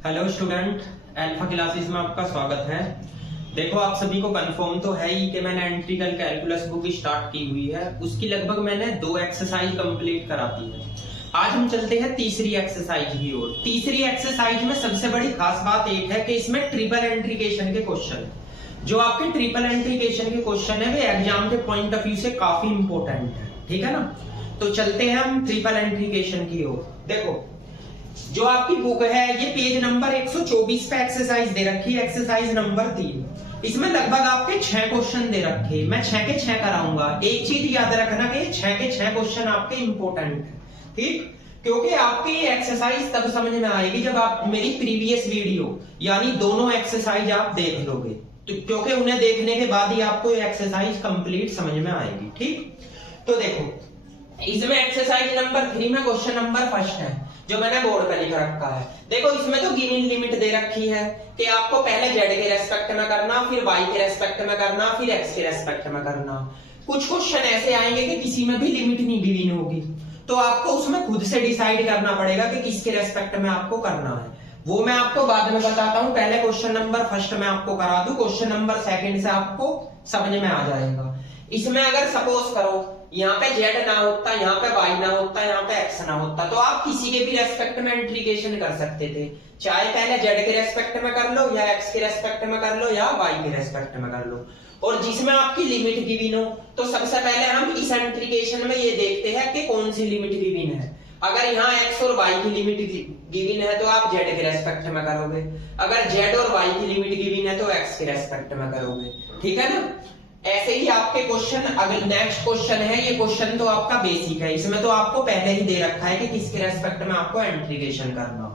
Hello student, alpha classes में आपका स्वागत है। देखो, आप सभी को कंफर्म तो है ही कि मैंने एनालिटिकल कैलकुलस बुक स्टार्ट की हुई है। उसकी लगभग मैंने 2 एक्सरसाइज कंप्लीट करा दी है। आज हम चलते हैं तीसरी एक्सरसाइज की ओर। तीसरी एक्सरसाइज में सबसे बड़ी खास बात एक है कि इसमें ट्रिपल इंटीग्रेशन के क्वेश्चन है। जो आपके ट्रिपल इंटीग्रेशन के क्वेश्चन है वे एग्जाम के पॉइंट ऑफ व्यू से काफी इंपॉर्टेंट है, ठीक है ना। तो चलते हैं हम ट्रिपल इंटीग्रेशन की ओर। देखो, जो आपकी बुक है ये पेज नंबर 124 पे एक्सरसाइज दे रखी है, एक्सरसाइज नंबर 3। इसमें लगभग आपके 6 क्वेश्चन दे रखे। मैं 6 के 6 कराऊंगा। एक चीज याद रखना कि 6 के 6 क्वेश्चन आपके इंपॉर्टेंट है, ठीक। क्योंकि आपके ये एक्सरसाइज तब समझ में आएगी जब आप मेरी प्रीवियस वीडियो यानी दोनों एक्सरसाइज आप देख लोगे, तो क्योंकि उन्हें देखने के बाद ही आपको ये एक्सरसाइज कंप्लीट समझ में आएगी, ठीक। तो देखो, इसमें एक्सरसाइज नंबर 3 में क्वेश्चन नंबर फर्स्ट है जो मैंने बोर्ड पे लिख रखा है। देखो, इसमें तो गिवन लिमिट दे रखी है कि आपको पहले z के रेस्पेक्ट में करना, फिर y के रेस्पेक्ट में करना, फिर x के रेस्पेक्ट में करना। कुछ क्वेश्चन ऐसे आएंगे कि किसी में भी लिमिट नहीं गिवन होगी, तो आपको उसमें खुद से डिसाइड करना पड़ेगा कि किसके रेस्पेक्ट में आपको करना है। वो मैं आपको बाद में बताता हूँ। पहले क्वेश्चन नंबर फर्स्ट में आपको करा दूं, क्वेश्चन नंबर सेकंड से आपको समझ में आ जाएगा। इसमें अगर सपोज करो यहाँ पे z ना होता, यहाँ पे y ना होता, यहाँ पे x ना होता, तो आप किसी के भी रेस्पेक्ट में इंटीग्रेशन कर सकते थे। चाहे पहले z के रेस्पेक्ट में कर लो, या x के रेस्पेक्ट में कर लो, या y के रेस्पेक्ट में कर लो। और जिसमें आपकी लिमिट गिवन हो, तो सबसे पहले हम इस इंटीग्रेशन में ये देखते हैं कि कौन सी लिमिट गिवन है। अगर यहाँ x और y की लिमिट गिवन है तो आप z के रेस्पेक्ट में करोगे। अगर z और y की लिमिट गिवन है तो x के रेस्पेक्ट में करोगे, ठीक है ना। ऐसे ही आपके क्वेश्चन, अगर नेक्स्ट क्वेश्चन है, ये क्वेश्चन तो आपका बेसिक है। इसमें तो आपको पहले ही दे रखा है कि किसके रेस्पेक्ट में आपको इंटीग्रेशन करना।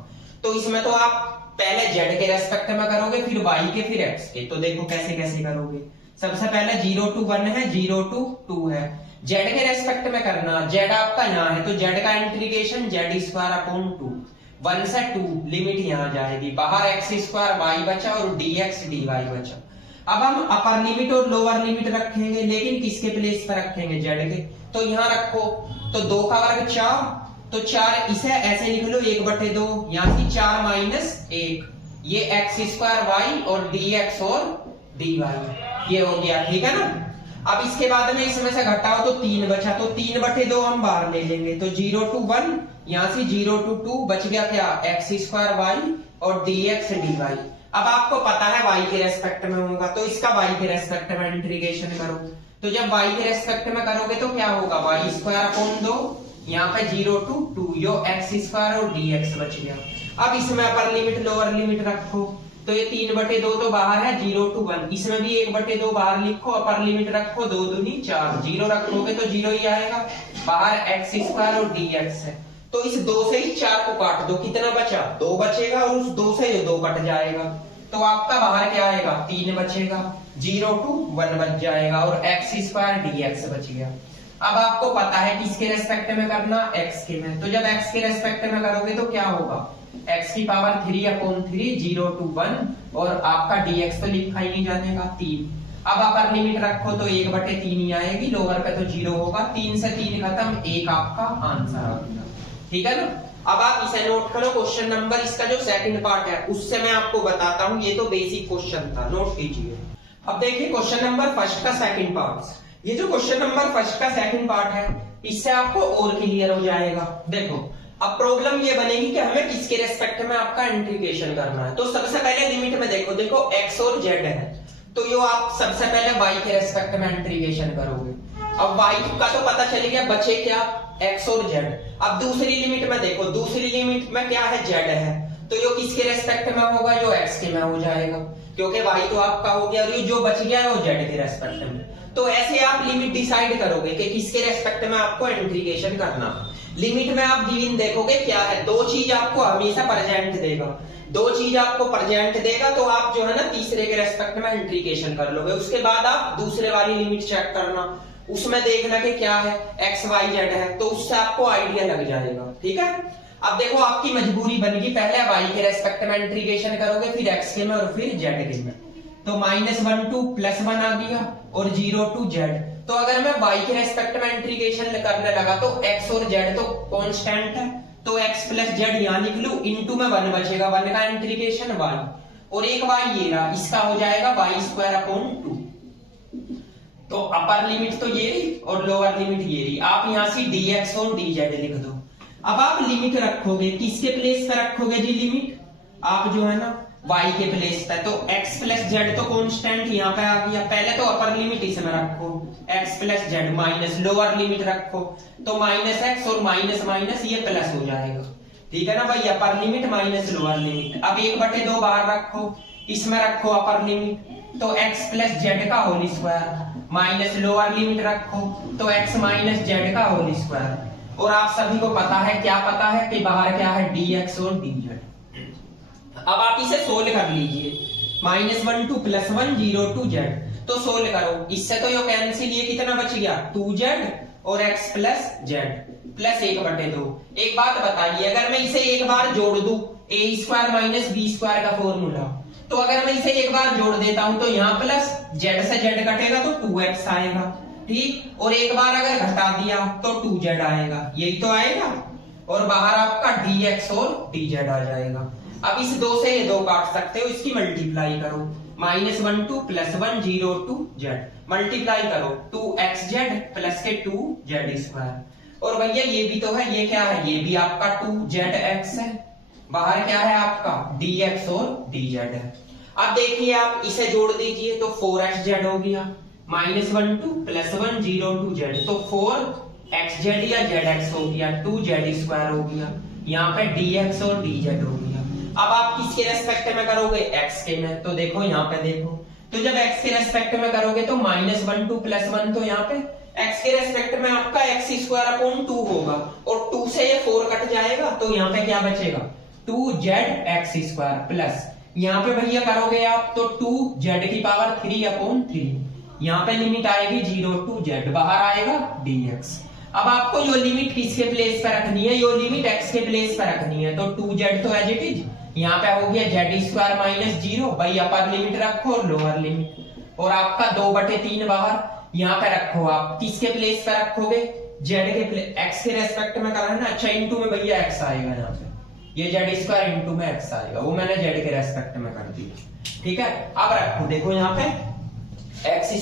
तो इसमें तो आप पहले z के रेस्पेक्ट में करोगे, फिर y के, फिर x के। तो देखो कैसे कैसे करोगे। सबसे पहले 0 to 1 है, 0 to 2 है। z के रेस्पेक्ट में करना, z आपका यहाँ है तो z का इंटीग्रेशन z²/2। 1 से 2 लिमिट यहाँ जाएगी, बाहर x² y बचा और dx dy बचा। अब हम अपर लिमिट और लोअर लिमिट रखेंगे, लेकिन किसके प्लेस पर रखेंगे, z के। तो यहाँ रखो, तो 2 का वर्ग 4, तो 4 इसे ऐसे लिख लो 1/2, यहाँ से 4 - 1, ये x² y और dx और dy ये हो गया, ठीक है ना। अब इसके बाद में इसमें से घटाओ तो 3 बचा, तो 3/2 हम बाहर ले लेंगे, तो 0 to 1, यहाँ से 0 to 2 बच गया क्या, x² y और dx dy। अब आपको पता है y के रेस्पेक्ट में होगा, तो इसका y के रेस्पेक्ट में इंटीग्रेशन करो। तो जब y के रेस्पेक्ट में करोगे तो क्या होगा, y²/2, यहाँ पे 0 to 2, यो x² और dx बच गया। अब इसमें अपर लिमिट लोअर लिमिट रखो, तो ये 3/2 तो बाहर है, 0 to 1, इसमें भी 1/2 बाहर लिखो, अपर लिमिट रखो, 2 दूनी 4, 0 रखोगे तो 0 ही आएगा, बाहर x² और dx है। तो इस 2 से ही 4 को काट दो, कितना बचा, 2 बचेगा, और उस 2 से ये 2 कट जाएगा, तो आपका बाहर क्या आएगा, 3 बचेगा, 0 to 1 बच जाएगा, और x² dx बच गया। अब आपको पता है किसके रेस्पेक्ट में करना, x के में। तो जब x के रेस्पेक्ट में करोगे तो क्या होगा, x³ 3/3, 0 to 1, और आपका dx तो लिखा ही नहीं जानेगा, 3। अब अपर लिमिट रखो तो 1/3 ही आएगी, लोअर पे तो 0 होगा, 3 से 3 खत्म, 1 आपका आंसर आ गया, ठीक है ना। अब आप इसे नोट करो। क्वेश्चन नंबर इसका जो सेकंड पार्ट है उससे मैं आपको बताता हूँ, ये तो बेसिक क्वेश्चन था, नोट कीजिए। अब देखिए क्वेश्चन नंबर फर्स्ट का सेकंड पार्ट। ये जो क्वेश्चन नंबर फर्स्ट का सेकंड पार्ट है, इससे आपको और क्लियर हो जाएगा। देखो, अब प्रॉब्लम ये बनेगी कि हमें किसके रेस्पेक्ट में आपका इंटीग्रेशन करना है। तो सबसे पहले लिमिट में देखो x और z है, तो यो आप सबसे पहले y के रेस्पेक्ट में इंटीग्रेशन करोगे। अब y का तो पता चल गया, बचे क्या, x और z। अब दूसरी लिमिट में देखो, दूसरी लिमिट में क्या है, z है, तो यो किसके रेस्पेक्ट में होगा, जो x के में हो जाएगा, क्योंकि y तो आपका हो गया, और ये जो बच गया है वो z के रेस्पेक्ट में। तो ऐसे आप लिमिट डिसाइड करोगे कि किसके रेस्पेक्ट में आपको इंटीग्रेशन करना। लिमिट में आप गिवन देखोगे क्या है, 2 चीज आपको हमेशा प्रेजेंट देगा, 2 चीज आपको प्रेजेंट देगा, तो आप जो है ना तीसरे के रेस्पेक्ट में इंटीग्रेशन कर लोगे। उसके बाद आप दूसरे वाली लिमिट चेक करना, उसमें देखना कि क्या है, x y z है, तो उससे आपको आइडिया लग जाएगा, ठीक है। अब देखो आपकी मजबूरी बनेगी, पहले y के रेस्पेक्ट में इंटीग्रेशन करोगे, फिर x के में और फिर z के में। तो -1 to +1 आ गया, और 0 to z। तो अगर मैं y के रेस्पेक्ट में इंटीग्रेशन करने लगा तो x और z तो कांस्टेंट है, तो x प्लस जेड यहाँ लिख लो, इंटू में 1 बचेगा, 1 का इंटीग्रेशन y, और एक y ये रहा, इसका हो जाएगा वाई स्क्वायर अपॉन 2। तो अपर लिमिट तो ये रही और लोअर लिमिट ये रही। आप यहाँ से dx और dz लिख दो। अब आप लिमिट रखोगे, किसके प्लेस पे रखोगे जी लिमिट? आप जो है ना y के प्लेस पे, तो x प्लस जेड तो कांस्टेंट यहाँ पे आ गया। पहले तो अपर लिमिट इसमें रखो, x plus z, minus lower limit रखो, तो माइनस x और माइनस माइनस ये प्लस हो जाएगा। ठीक है ना भाई, upper limit minus lower limit. अब 1/2 बाहर रखो, इसमें रखो अपर लिमिट, तो x प्लस जेड का whole square, minus lower limit रखो तो x माइनस जेड का होल स्क्वायर। और आप सभी को पता है, क्या पता है कि बाहर क्या है, dx और dz। अब आप इसे सोल्व कर लीजिए, -1 2 + 1 0 2 z, तो सोल्व करो। इससे तो ये कैंसिल, ये कितना बच गया 2z और x प्लस जेड प्लस 1/2। एक बात बताइए, अगर मैं इसे एक बार जोड़ दूं, a² माइनस b² का फॉर्मूला, तो अगर मैं इसे एक बार जोड़ देता हूं तो यहाँ प्लस z से z कटेगा तो 2x आएगा, ठीक। और एक बार अगर घटा दिया तो 2z आएगा, यही तो आएगा। और बाहर आपका dx और dz आ जाएगा। अब इस 2 से ये 2 काट सकते हो, इसकी मल्टीप्लाई करो, -1 2 + 1 0 2 z, मल्टीप्लाई करो 2xz प्लस के 2z²। और भैया ये भी तो है, ये क्या है, ये भी आपका 2zx है, बाहर क्या है आपका dx और dz है। अब देखिए आप इसे जोड़ दीजिए तो 4xz हो गया, -1 2 + 1 0 2 z, तो 4xz या zx हो गया, 2z² हो गया, यहाँ पे dx और dz हो गया। अब आप किसके रेस्पेक्ट में करोगे, x के में, तो देखो यहाँ पे देखो, तो जब x के रेस्पेक्ट में करोगे तो -1 2 + 1, तो यहाँ पे x के रेस्पेक्ट में आपका x² 2 होगा, और 2 से ये 4 कट जाएगा, तो यहाँ पे क्या बचेगा 2zx² प्लस, यहाँ पे भैया करोगे आप तो 2z⁻³ यहाँ पे लिमिट आएगी 0 to z, बाहर आएगा dx। अब आपको यो लिमिट किसके प्लेस पर रखनी है, यो लिमिट x के प्लेस पर रखनी है, तो 2z तो एज इट इज, यहाँ पे हो गया z² - 0, भाई अपर लिमिट रखो और लोअर लिमिट, और आपका 2/3 बाहर यहाँ पे रखो। आप किसके प्लेस पर रखोगे, z के प्लेस, x के रेस्पेक्ट में करना है ना, अच्छा इंटू में भैया x आएगा, यहाँ पे ये z² इंटू में x आएगा, वो मैंने z के रेस्पेक्ट में कर दिया, ठीक है। अब रखो, देखो यहाँ पे x²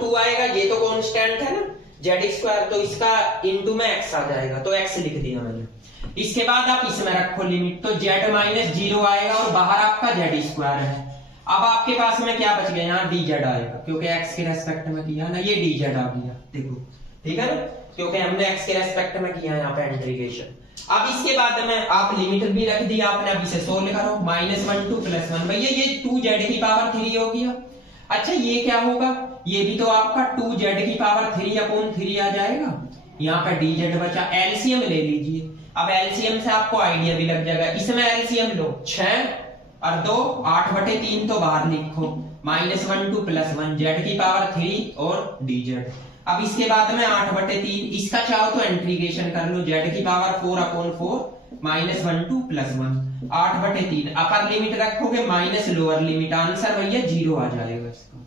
2 आएगा, ये तो कांस्टेंट है ना z², तो इसका इंटू में x आ जाएगा, तो x लिख दिया मैंने। इसके बाद आप इसमें रखो लिमिट, तो z - 0 आएगा और बाहर आपका z² है। अब आपके पास में क्या बच गया, यहाँ dz आएगा, क्योंकि x के रेस्पेक्ट में किया ना, ये dz आ गया, देखो ठीक है ना, क्योंकि हमने x के रेस्पेक्ट में किया यहाँ पे इंटीग्रेशन। अब इसके बाद में आप लिमिट भी रख दी आपने, अब इसे सोल्व करो, -1 2 + 1, भैया ये 2z⁻³ हो गया। अच्छा ये क्या होगा, ये भी तो आपका 2z⁻³ आ जाएगा, यहाँ पे dz बचा, एलसीएम ले लीजिए। अब एलसीएम से आपको आइडिया भी लग जाएगा, इसमें एलसीएम लो, 6 और 2 8/3, तो बाहर लिखो -1 2 + 1 z⁻³ और dz। अब इसके बाद में 8/3, इसका चाहो तो इंटीग्रेशन कर लो, z⁴/4 -1 2 + 1 8/3, अपर लिमिट रखोगे माइनस लोअर लिमिट, आंसर भैया 0 आ जाएगा इसका,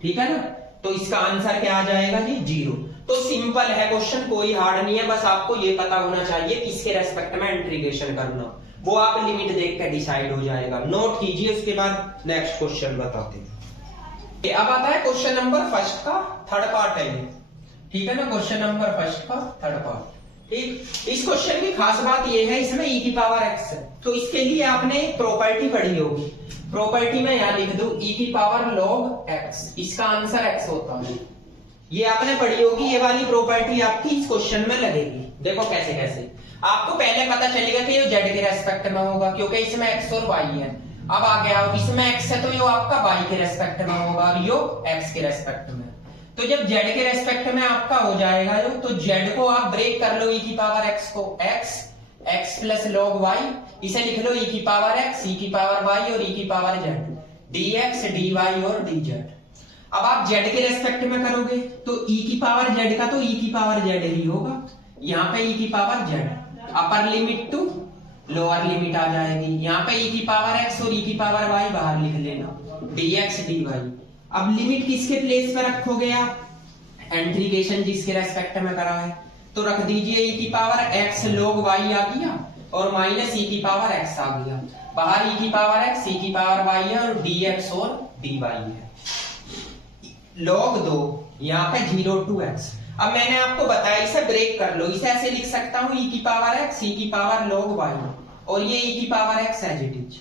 ठीक है ना। तो इसका आंसर क्या आ जाएगा जी 0। तो सिंपल है क्वेश्चन, कोई हार्ड नहीं है, बस आपको ये पता होना चाहिए किसके रेस्पेक्ट में इंटीग्रेशन करना, वो आप लिमिट देख कर डिसाइड हो जाएगा। नोट कीजिए, उसके बाद नेक्स्ट क्वेश्चन बताते हैं। अब आता है क्वेश्चन नंबर 1 का थर्ड पार्ट है, ठीक है ना, क्वेश्चन नंबर 1 का थर्ड पार्ट, ठीक। इस क्वेश्चन की खास बात यह है, इसमें e⁻x है, तो इसके लिए आपने प्रॉपर्टी पढ़ी होगी, प्रॉपर्टी में यहां लिख दो e⁻log x, इसका आंसर x होता है, ये आपने पढ़ी होगी, ये वाली प्रॉपर्टी आपकी इस क्वेश्चन में लगेगी। देखो कैसे कैसे, आपको पहले पता चलेगा कि ये z के रेस्पेक्ट में होगा, क्योंकि इसमें x और y है। अब आ गया, इसमें x है तो ये आपका y के रेस्पेक्ट में होगा और यो x के रेस्पेक्ट में। तो जब z के रेस्पेक्ट में आपका हो जाएगा यो, तो z को आप ब्रेक कर लो e⁻x को, x प्लस log y, इसे लिख लो e⁻x e⁻y और e⁻z, dx dy और dz। अब आप z के रेस्पेक्ट में करोगे तो e⁻z का तो e⁻z ही होगा, यहाँ पे e⁻z, upper limit to lower limit आ जाएगी, यहाँ पे e⁻x और e⁻y बाहर लिख लेना, dx dy। अब लिमिट किसके प्लेस पर रखोगे आप, इंटीग्रेशन जिसके रेस्पेक्ट में करा है, तो रख दीजिए e⁻x log y आ गया, और माइनस ई की पावर एक्स आ गया। बाहर ई की पावर एक्स, ई की पावर वाई है और डी एक्स और डी वाई है। log 2 यहाँ पे 0 to x। अब मैंने आपको बताया इसे ब्रेक कर लो, इसे ऐसे लिख सकता हूँ e की पावर x, e की पावर log y और ये e की power x as it is.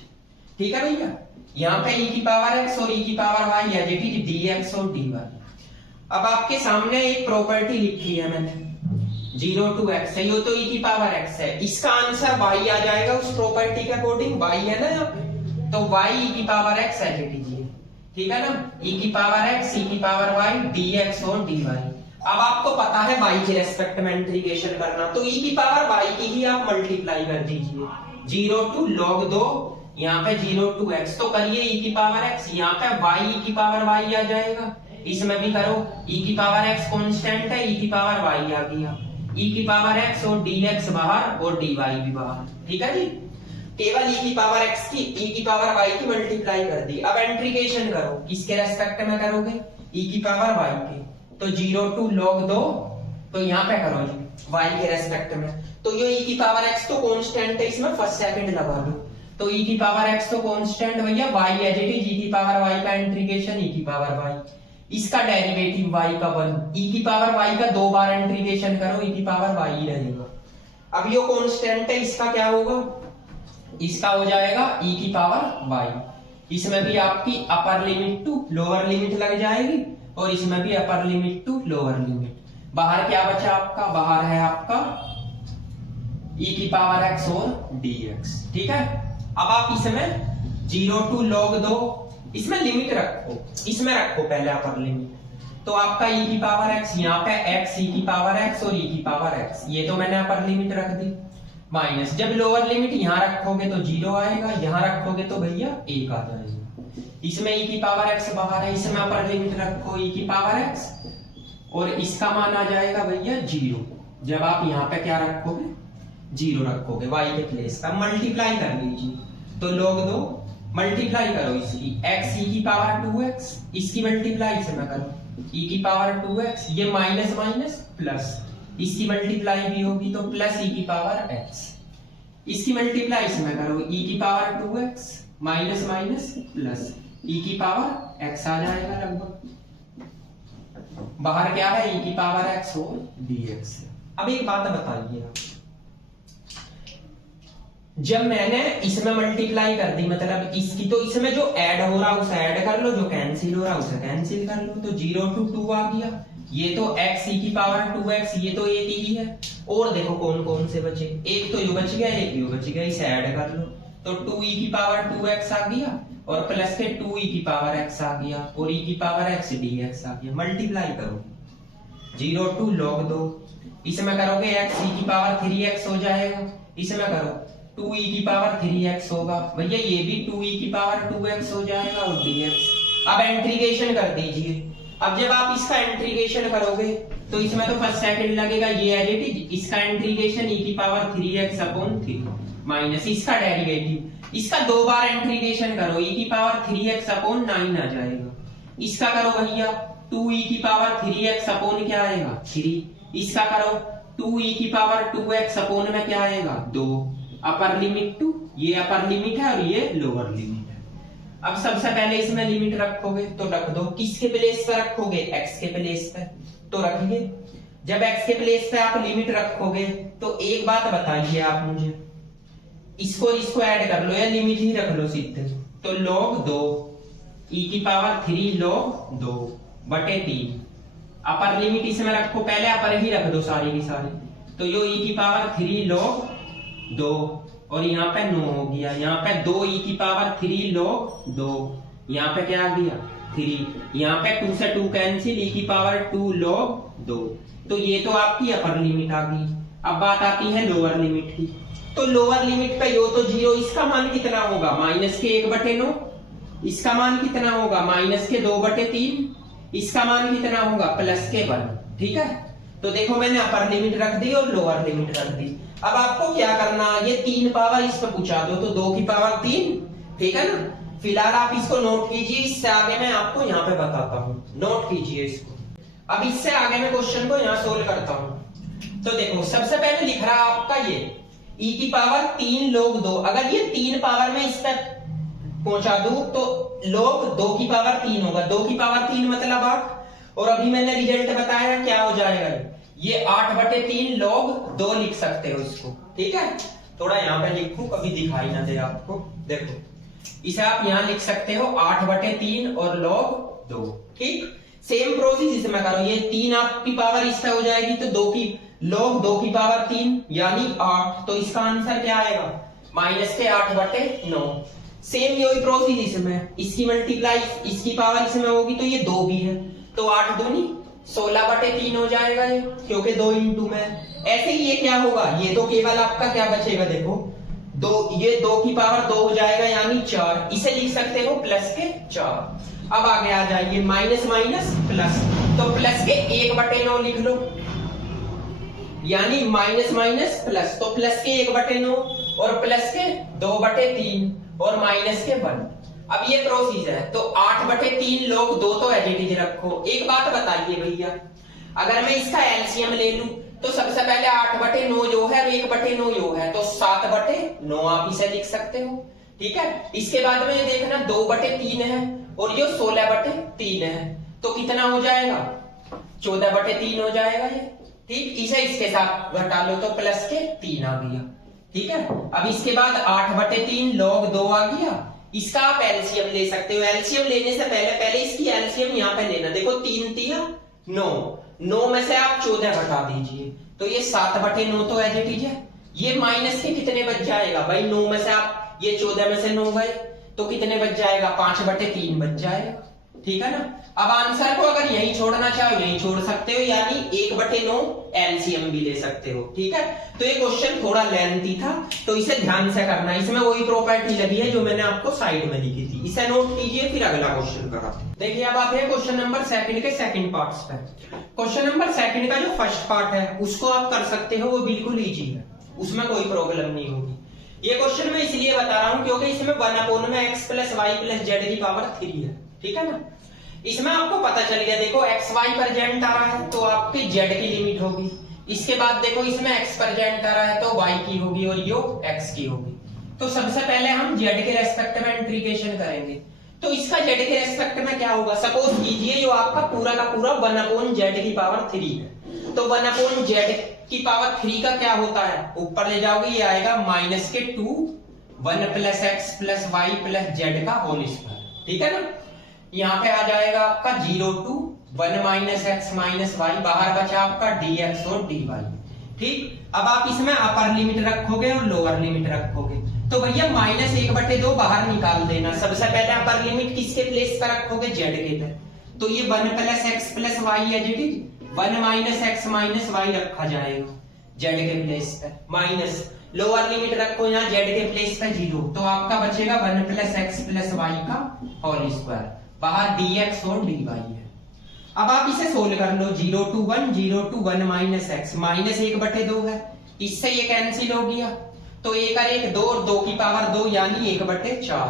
ठीक है भैया, यहाँ पे e की पावर x और e की power y as it is dx और dy। अब आपके सामने एक प्रॉपर्टी लिखी है मैंने 0 to x है, ये तो e की पावर x है, इसका आंसर y आ जाएगा उस प्रॉपर्टी के अकॉर्डिंग। y है ना यहाँ पे, तो y e की power x as it is. ठीक है ना, e की पावर x, e की पावर y, dx और dy। अब आपको पता है y के रेस्पेक्ट में इंटीग्रेशन करना, तो e की पावर y की ही आप मल्टीप्लाई कर दीजिए। 0 to log 2, यहाँ पे 0 to x, तो करिए e की पावर x, यहाँ पे y e की पावर y आ जाएगा। इसमें भी करो, e की पावर x कांस्टेंट है, e की पावर y आ गया, e की पावर x और dx बाहर और dy भी बाहर। ठीक है जी, केवल e की पावर x की e की पावर y की मल्टीप्लाई कर दी। अब इंटीग्रेशन करो, किसके रेस्पेक्ट में करोगे, e की पावर y के, तो 0 to log 2, तो यहाँ पे करो जी y के रेस्पेक्ट में, तो ये e की पावर x तो कांस्टेंट है, इसमें फर्स्ट सेकंड लगा दो, तो e की पावर x तो कांस्टेंट भैया, y as it is e की पावर y का इंटीग्रेशन e की पावर y, इसका डेरिवेटिव y का 1, e की पावर y का 2 बार इंटीग्रेशन करो, e की पावर y ही रहेगा। अब ये कांस्टेंट है, इसका क्या होगा, इसका हो जाएगा e की पावर y। इसमें भी आपकी upper limit to lower limit लग जाएगी और इसमें भी upper limit to lower limit. बाहर क्या बचा आपका, बाहर है आपका e की पावर x और dx। ठीक है, अब आप इसमें 0 to log 2, इसमें लिमिट रखो, इसमें रखो पहले अपर लिमिट, तो आपका e की पावर x, यहाँ पे x, e की पावर x और e की पावर x, ये तो मैंने अपर लिमिट रख दी, माइनस जब लोअर लिमिट यहाँ रखोगे तो 0 आएगा, यहाँ रखोगे तो भैया 1 आ जाएगा। इसमें e की पावर x बाहर है, इसमें अपर लिमिट रखो e की पावर x और इसका मान आ जाएगा भैया 0। जब आप यहाँ पे क्या रखोगे, 0 रखोगे y के प्लेस का, मल्टीप्लाई कर लीजिए, तो log 2 मल्टीप्लाई करो इसकी x e की पावर 2x, इसकी मल्टीप्लाई इसमें करो e की पावर 2x, ये माइनस माइनस प्लस, इसकी मल्टीप्लाई भी होगी तो प्लस e की पावर x, इसकी मल्टीप्लाई इसमें करो e की power 2x minus minus plus e की पावर x आ जाएगा लगभग। बाहर क्या है, e की पावर x और dx। अब एक बात बताइए आप, जब मैंने इसमें मल्टीप्लाई कर दी, मतलब इसकी, तो इसमें जो ऐड हो रहा है उसे ऐड कर लो, जो कैंसिल हो रहा है उसे कैंसिल कर लो, तो 0 to 2 आ गया, ये तो x e की पावर 2x, ये तो एक ही है। और देखो कौन कौन से बचे, एक तो यू बच गया, एक यू बच गया, इसे ऐड कर लो, तो 2e की पावर 2x आ गया और प्लस के 2e की पावर x आ गया और e की पावर x dx आ गया। मल्टीप्लाई करो 0 to log 2, इसमें करोगे x e की पावर 3x हो जाएगा, इसमें करो 2e की पावर 3x होगा भैया, ये भी 2e की पावर 2x हो जाएगा और dx। अब इंटीग्रेशन कर दीजिए। अब जब आप इसका इंटीग्रेशन करोगे तो इसमें तो फर्स्ट सेकंड लगेगा, ये एज इट इज, इसका इंटीग्रेशन e की पावर 3x अपॉन 3 माइनस इसका डेरिवेटिव, इसका 2 बार इंटीग्रेशन करो, e की पावर 3x अपॉन 9 आ जाएगा। इसका करो भैया 2e की पावर 3x अपॉन क्या आएगा 3, इसका करो 2e की पावर 2x अपॉन में क्या आएगा 2, अपर लिमिट 2, ये अपर लिमिट है और ये लोअर लिमिट है। अब सबसे पहले इसमें लिमिट रखोगे तो रख दो, किसके प्लेस पे रखोगे, x के प्लेस पे, तो रखिए। जब x के प्लेस पे आप लिमिट रखोगे तो एक बात बताइए आप मुझे, इसको ऐड कर लो या लिमिट ही रख लो सीधे, तो log 2 e की पावर 3 log 2 बटे 3, अपर लिमिट इसमें रखो, पहले अपर ही रख दो सारी की सारी, तो यो e की पावर 3 log 2 और यहाँ पे 9 हो गया, यहाँ पे 2 e की पावर 3 log 2, यहाँ पे क्या आ गया 3, यहाँ पे 2 से 2 कैंसिल, e की पावर 2 log 2, तो ये तो आपकी अपर लिमिट आ गई। अब बात आती है लोअर लिमिट की, तो लोअर लिमिट पे यो तो 0, इसका मान कितना होगा माइनस के 1/9, इसका मान कितना होगा माइनस के 2/3, इसका मान कितना होगा प्लस के 1। ठीक है, तो देखो मैंने अपर लिमिट रख दी और लोअर लिमिट रख दी। अब आपको क्या करना, ये 3 पावर इस पे पूछा दो तो 2 की पावर 3, ठीक है ना। फिलहाल आप इसको नोट कीजिए, इससे आगे मैं आपको यहाँ पे बताता हूँ, नोट कीजिए इसको। अब इससे आगे मैं क्वेश्चन को यहाँ सोल्व करता हूँ। तो देखो सबसे पहले लिख रहा है आपका ये ई की पावर 3 log 2, अगर ये 3 पावर में इस तक पहुंचा दूं तो log 2 की पावर 3 होगा, 2 की पावर 3 मतलब 8, और अभी मैंने रिजल्ट बताया क्या हो जाएगा, ये 8/3 log 2 लिख सकते हो इसको। ठीक है, थोड़ा यहाँ पे लिखूं कभी दिखाई ना दे आपको, देखो इसे आप यहाँ लिख सकते हो 8/3 और log 2। ठीक, सेम प्रोसेस इसमें करो, ये 3 आपकी पावर इस पे हो जाएगी तो 2 की log 2 की पावर 3 यानी 8, तो इसका आंसर क्या आएगा -8/9। सेम यही प्रोसेस इसमें, इसकी मल्टीप्लाई इसकी पावर इसमें होगी तो ये 2 भी है, तो 8 दूनी 16/3 हो जाएगा ये, क्योंकि 2 इंटू में। ऐसे ही ये क्या होगा, ये तो केवल आपका क्या बचेगा, देखो 2, ये 2 की पावर 2 हो जाएगा यानी 4, इसे लिख सकते हो प्लस के 4। अब आगे आ जाइए माइनस माइनस प्लस, तो प्लस के 1/9 लिख लो, यानी माइनस माइनस प्लस, तो प्लस के 1/9 और प्लस के 2/3 और माइनस के 1। अब ये प्रोसेस है, तो 8/3 log 2 तो एज इट इज रखो। एक बात बताइए भैया, अगर मैं इसका एलसीएम ले लूं तो सबसे पहले 8/9 जो है और 1/9 जो है, तो 7/9 आप इसे लिख सकते हो। ठीक है, इसके बाद में देखना 2/3 है और ये 16/3 है, तो कितना हो जाएगा 14/3 हो जाएगा ये। ठीक, इसे इसके साथ घटा लो तो प्लस के 3 आ गया। ठीक है, अब इसके बाद 8/3 log 2 आ गया, इसका आप एलसीएम ले सकते हो। एलसीएम लेने से पहले इसकी एलसीएम यहाँ पे लेना, देखो 3 3 9 में से आप 14 घटा दीजिए, तो ये 7/9 तो एज इट इज है। ये माइनस के कितने बच जाएगा भाई, 9 में से आप ये 14 में से 9 गए तो कितने बच जाएगा, 5/3 बच जाएगा। ठीक है ना, अब आंसर को अगर यही छोड़ना चाहो यही छोड़ सकते हो, यानी 1/9 एलसीएम भी ले सकते हो। ठीक है, तो ये क्वेश्चन थोड़ा लेंथी था तो इसे ध्यान से करना, इसमें वही प्रॉपर्टी लगी है जो मैंने आपको साइड में लिखी थी, इसे नोट कीजिए फिर अगला क्वेश्चन करा। देखिए अब आते हैं क्वेश्चन नंबर 2 के सेकंड पार्ट्स पे। क्वेश्चन नंबर 2 का जो फर्स्ट पार्ट है उसको आप कर सकते हो, वो बिल्कुल इजी है, उसमें कोई प्रॉब्लम नहीं होगी। ये क्वेश्चन मैं इसलिए बता रहा हूं क्योंकि इसमें 1 में x + y + z की पावर 3 है। ठीक है ना, इसमें आपको पता चल गया, देखो x y प्रेजेंट आ रहा है तो आपकी z की लिमिट होगी, इसके बाद देखो इसमें x प्रेजेंट आ रहा है तो y की होगी और यो x की होगी। तो सबसे पहले हम z के रेस्पेक्ट में इंटीग्रेशन करेंगे, तो इसका z के रेस्पेक्ट में क्या होगा, सपोज कीजिए जो आपका पूरा का पूरा 1/z की पावर 3 है, तो 1/z की पावर 3 का क्या होता है, ऊपर ले जाओगे ये आएगा -2 1 + x + y + z का होल स्क्वायर। ठीक है ना, यहाँ पे आ जाएगा आपका 0 to 1 - x - y, बाहर बचा आपका dx और dy। ठीक, अब आप इसमें अपर लिमिट रखोगे और लोअर लिमिट रखोगे, तो भैया -1/2 बाहर निकाल देना। सबसे पहले अपर लिमिट किसके प्लेस पर रखोगे, z के पे, तो ये 1 + x + y as it is 1 - x - y रखा जाएगा z के प्लेस पे, माइनस लोअर लिमिट रखो यहाँ z के प्लेस पे 0, तो आपका बचेगा 1 + x + y का होल स्क्वायर, बाहर dx और dy है। अब आप इसे सोल्व कर लो, 0 to 1 0 to 1 - x, -1/2 है, इससे ये कैंसिल हो गया, तो 1 और 1 2 और 2 की पावर 2 यानी 1/4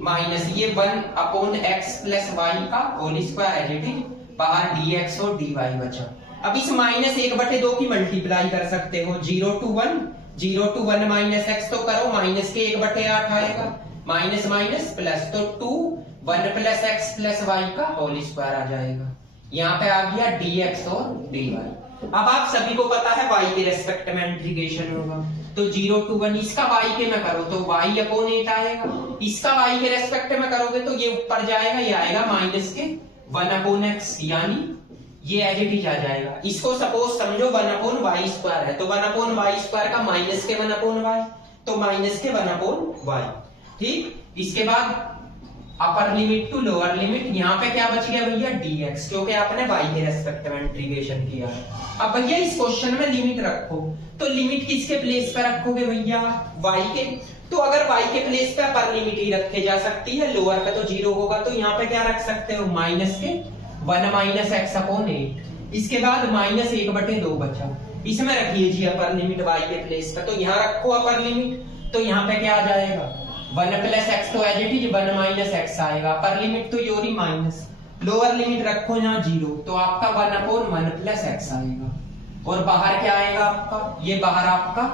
माइनस ये 1/x + y का whole square as it is, बाहर dx और dy बचा। अब इस -1/2 की मल्टीप्लाई कर सकते हो, 0 to 1 - x तो करो, माइनस के 1/8 आएगा, माइनस माइनस प्लस, तो 2 1 + x + y का होल स्क्वायर आ जाएगा, यहाँ पे आ गया dx और dy। अब आप सभी को पता है y के रेस्पेक्ट में इंटीग्रेशन होगा, तो 0 to 1 इसका y के में करो तो y/8 आएगा, इसका y के रेस्पेक्ट में करोगे तो ये ऊपर जाएगा, ये आएगा -1/x, यानी ये एज इट इज आ जाएगा। इसको सपोज समझो 1/y² है, तो 1/y² का माइनस के 1/y, तो माइनस के 1/y। ठीक, इसके बाद upper limit to lower limit, यहाँ पे क्या बच गया भैया dx, क्योंकि आपने y के रेस्पेक्ट में इंटीग्रेशन किया है। अब भैया इस क्वेश्चन में लिमिट रखो, तो लिमिट किसके प्लेस पे रखोगे भैया, y के, तो अगर y के प्लेस पे अपर लिमिट ही रखे जा सकती है, लोअर पे तो 0 होगा, तो यहाँ पे क्या रख सकते हो, माइनस के 1 - x/8, इसके बाद -1/2 बचा, इसमें रखिए जी अपर लिमिट y के प्लेस पे, तो यहाँ रखो अपर लिमिट, तो यहाँ पे क्या आ जाएगा 1 + x, तो एज इट इज 1 - x आएगा, अपर लिमिट तो योरी माइनस, लोअर लिमिट रखो यहाँ 0, तो आपका 1/1 + x आएगा, और बाहर क्या आएगा आपका, ये बाहर आपका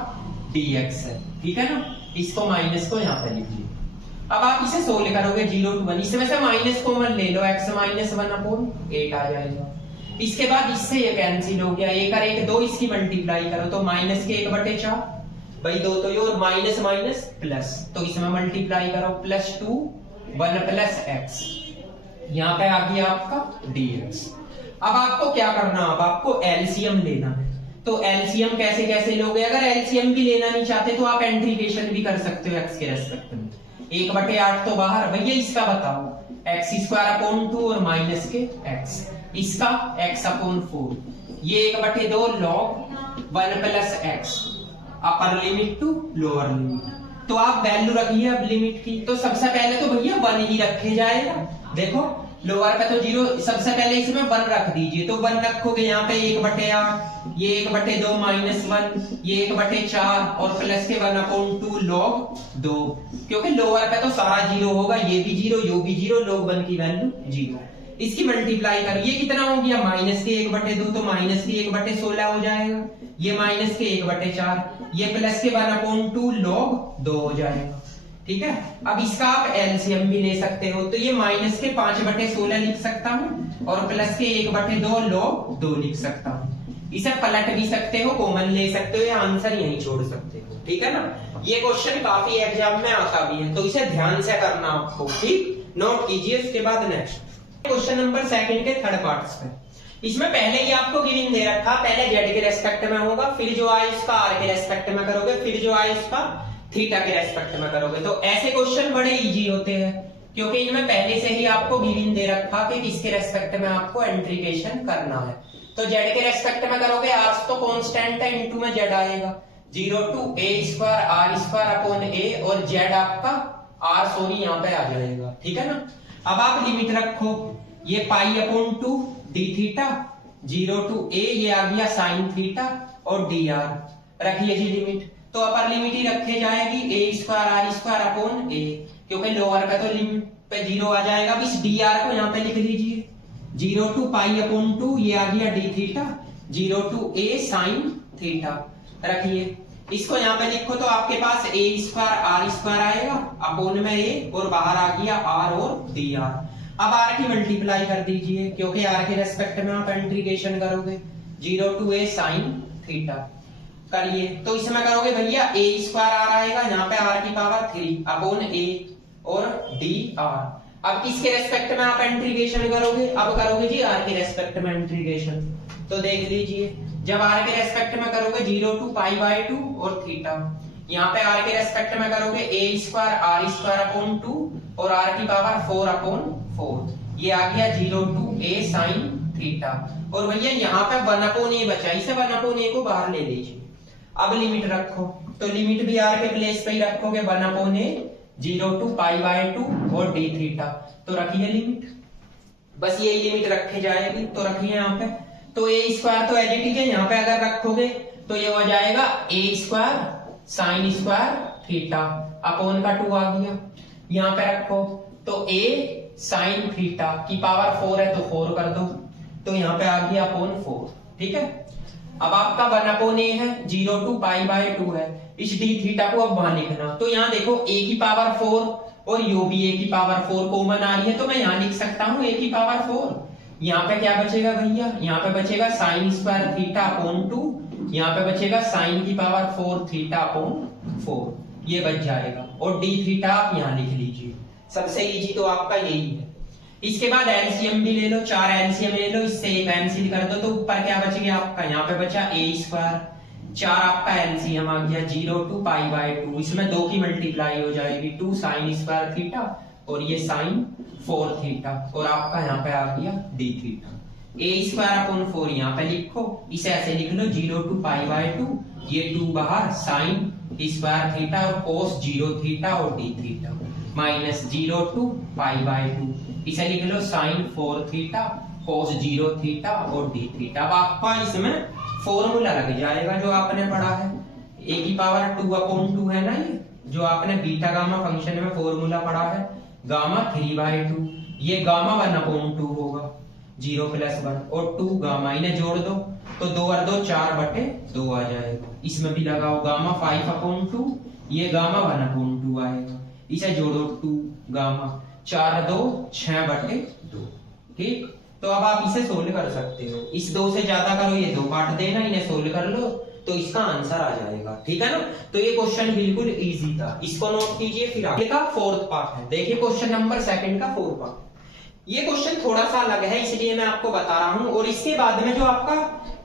dx है, ठीक है ना। इसको माइनस को यहाँ पे लिख लिया। अब आप इसे सोल्व करोगे 0 to 1, इसमें से माइनस कॉमन ले लो, x माइनस 1 अपॉन 8 आ जाएगा। इसके बाद इससे ये कैंसिल हो गया, 1 और 1 2, इसकी मल्टीप्लाई करो तो माइनस के 1/4 भाई 2 तो ये, और माइनस माइनस प्लस, तो इसमें मल्टीप्लाई करो +2 1 + x, यहाँ पे आ गया आपका dx। अब आपको क्या करना, अब आपको एलसीएम लेना है। तो एलसीएम कैसे कैसे लोगे, अगर एलसीएम भी लेना नहीं चाहते तो आप इंटीग्रेशन भी कर सकते हो x के रेस्पेक्ट में। 1/8 तो बाहर, भैया इसका बताओ, x² 2 और माइनस के x, इसका x/4, ये 1/2 log 1 + x, upper limit to lower limit. तो आप वैल्यू रखिए अब लिमिट की, तो सबसे पहले तो भैया 1 ही रखे जाएगा। देखो लोअर पे तो 0, सबसे पहले इसमें 1 रख दीजिए, तो 1 रखोगे यहाँ पे 1/8, ये 1/2 माइनस 1, ये 1/4 और प्लस के 1/2 log 2, क्योंकि लोअर पे तो सारा 0 होगा, ये भी 0, यो भी 0, log 1 की वैल्यू 0। इसकी मल्टीप्लाई कर, ये कितना हो गया, माइनस के 1/2, तो माइनस के 1/16 हो जाएगा, ये माइनस के 1/4, ये प्लस के 1/2 log 2 हो जाएगा, ठीक है। अब इसका आप एलसीएम भी ले सकते हो, तो ये माइनस के 5/16 लिख सकता हूँ और प्लस के 1/2 log 2 लिख सकता हूँ। इसे पलट भी सकते हो, कॉमन ले सकते हो, या आंसर यहीं छोड़ सकते हो, ठीक है ना। ये क्वेश्चन काफी एग्जाम में आता भी है, तो इसे ध्यान से करना आपको, ठीक, नोट कीजिए। उसके बाद नेक्स्ट क्वेश्चन नंबर 2 के थर्ड पार्ट्स पे, इसमें पहले ही आपको गिवन दे रखा, पहले जेड के रेस्पेक्ट में होगा, फिर जो आए उसका आर के रेस्पेक्ट में करोगे, फिर जो आए उसका थीटा के रेस्पेक्ट में करोगे। तो ऐसे क्वेश्चन बड़े इजी होते हैं, क्योंकि इनमें पहले से ही आपको गिवन दे रखा कि किसके रेस्पेक्ट में आपको इंटीग्रेशन करना है। तो जेड के रेस्पेक्ट में करोगे, आर तो कांस्टेंट है, इनटू में जेड आएगा, 0 to a² r² upon a, और जेड आपका r सॉरी यहाँ पे आ जाएगा, ठीक है ना। अब आप लिमिट रखो, ये π/2 d थीटा 0 to a, ये आ गया sin थीटा और dr, रखिए जी लिमिट। तो अपर लिमिट ही रखे जाएगी a² r² अपॉन a, क्योंकि लोअर पे तो लिमिट पे 0 आ जाएगा। अब इस dr को यहाँ पे लिख लीजिए, 0 to π/2, ये आ गया d theta 0 to a sin theta, रखिए। इसको यहाँ पे लिखो तो आपके पास a² r² आएगा अपॉन में a, और बाहर आ गया r और dr। अब r की मल्टीप्लाई कर दीजिए, क्योंकि r के रेस्पेक्ट में आप इंटीग्रेशन करोगे, 0 to a sin थीटा करिए। तो इसमें करोगे भैया a² r आएगा, यहाँ पे r की पावर 3 अपॉन a और dr। अब किसके रेस्पेक्ट में आप इंटीग्रेशन करोगे, अब करोगे जी r के रेस्पेक्ट में इंटीग्रेशन। तो देख लीजिए, जब r के रेस्पेक्ट में करोगे 0 to π/2 और थीटा, यहाँ पे r के रेस्पेक्ट में करोगे a² r² अपॉन 2 और r की पावर 4 अपॉन 4, ये आ गया 0 to a sin थीटा। और भैया यहाँ पे 1 अपॉन a बचा, इसे 1 अपॉन a को बाहर ले लीजिए। अब लिमिट रखो, तो लिमिट भी r के प्लेस पे ही रखोगे, 1 अपॉन a 0 to π/2 और d थीटा। तो रखिए लिमिट, बस यही लिमिट रखे जाएगी, तो रखिए यहाँ पे। तो a² तो एज इट इज है, यहाँ पे अगर रखोगे तो ये हो जाएगा a² sin² थीटा अपॉन का 2 आ गया, यहाँ पे रखो तो a sin थीटा की पावर 4 है, तो 4 कर दो, तो यहाँ पे आ गया अपॉन 4, ठीक है। अब आपका 1 अपॉन a है, 0 to π/2 है, इस d थीटा को अब वहां लिखना। तो यहाँ देखो a की पावर 4 और यो भी a की पावर 4 कॉमन आ रही है, तो मैं यहाँ लिख सकता हूँ a की पावर 4। यहाँ पे क्या बचेगा भैया, यहाँ पे बचेगा sin² थीटा अपॉन 2, यहाँ पे बचेगा sin की पावर 4 थीटा अपॉन 4, ये बच जाएगा। और d थीटा आप यहाँ लिख लीजिए, सबसे इजी तो आपका यही है। इसके बाद एलसीएम भी ले लो, 4 एलसीएम ले लो, इससे एक कैंसिल कर दो, तो ऊपर क्या बच गया आपका, यहाँ पे बचा a², 4 आपका एलसीएम आ गया 0 to π/2, इसमें 2 की मल्टीप्लाई हो जाएगी, 2 sin² थीटा और ये sin 4 थीटा, और आपका यहाँ पे आ गया d थीटा। a² अपॉन 4 यहाँ पे लिखो, इसे ऐसे लिख लो 0 to π/2, ये 2 बाहर sin² थीटा और cos 0 थीटा और d थीटा, माइनस 0 to π/2, इसे लिख लो sin 4 थीटा cos 0 थीटा और d थीटा। अब आपका इसमें फॉर्मूला लग जाएगा जो आपने पढ़ा है, a की पावर 2 अपॉन 2 है ना, ये जो आपने बीटा गामा फंक्शन में फॉर्मूला पढ़ा है, गामा 3/2, ये गामा 1 अपॉन 2 होगा, 0 + 1 और 2 गामा, इन्हें जोड़ दो तो 2 और 2 4/2 आ जाएगा। इसमें भी लगाओ गामा 5/2, ये गामा 1/2 आएगा। इसे जोड़ो 2 गामा 4 2 6/2। ठीक, तो अब आप इसे सोल्व कर सकते हो। इस 2 से ज्यादा करो, ये 2 काट देना, इन्हें सोल्व कर लो तो इसका आंसर आ जाएगा। ठीक है ना, तो ये क्वेश्चन बिल्कुल इजी था, इसको नोट कीजिए। फिर आगे का 4th पार्ट है, देखिए क्वेश्चन नंबर 2 का 4th पार्ट। ये क्वेश्चन थोड़ा सा अलग है इसलिए मैं आपको बता रहा हूं। और इसके बाद में जो आपका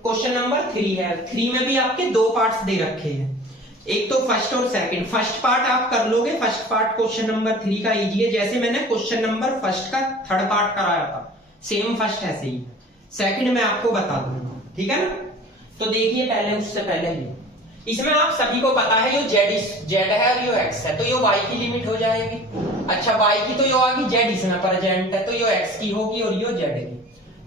क्वेश्चन नंबर 3 है, 3 में भी आपके 2 पार्ट्स दे रखे हैं, एक तो फर्स्ट और सेकंड। फर्स्ट पार्ट आप कर लोगे, फर्स्ट पार्ट क्वेश्चन नंबर 3 का इजी है, जैसे मैंने क्वेश्चन नंबर फर्स्ट का 3rd पार्ट कराया था, सेम फर्स्ट ऐसे ही। सेकंड मैं आपको बता दूंगा, ठीक है ना। तो देखिए पहले, उससे पहले ही इसमें आप सभी को पता है ये जेड है और ये एक्स है, तो ये वाई की लिमिट हो जाएगी। अच्छा, वाई की तो ये होगी, जेड इसमें प्रेजेंट है तो ये एक्स की होगी और ये जेड की।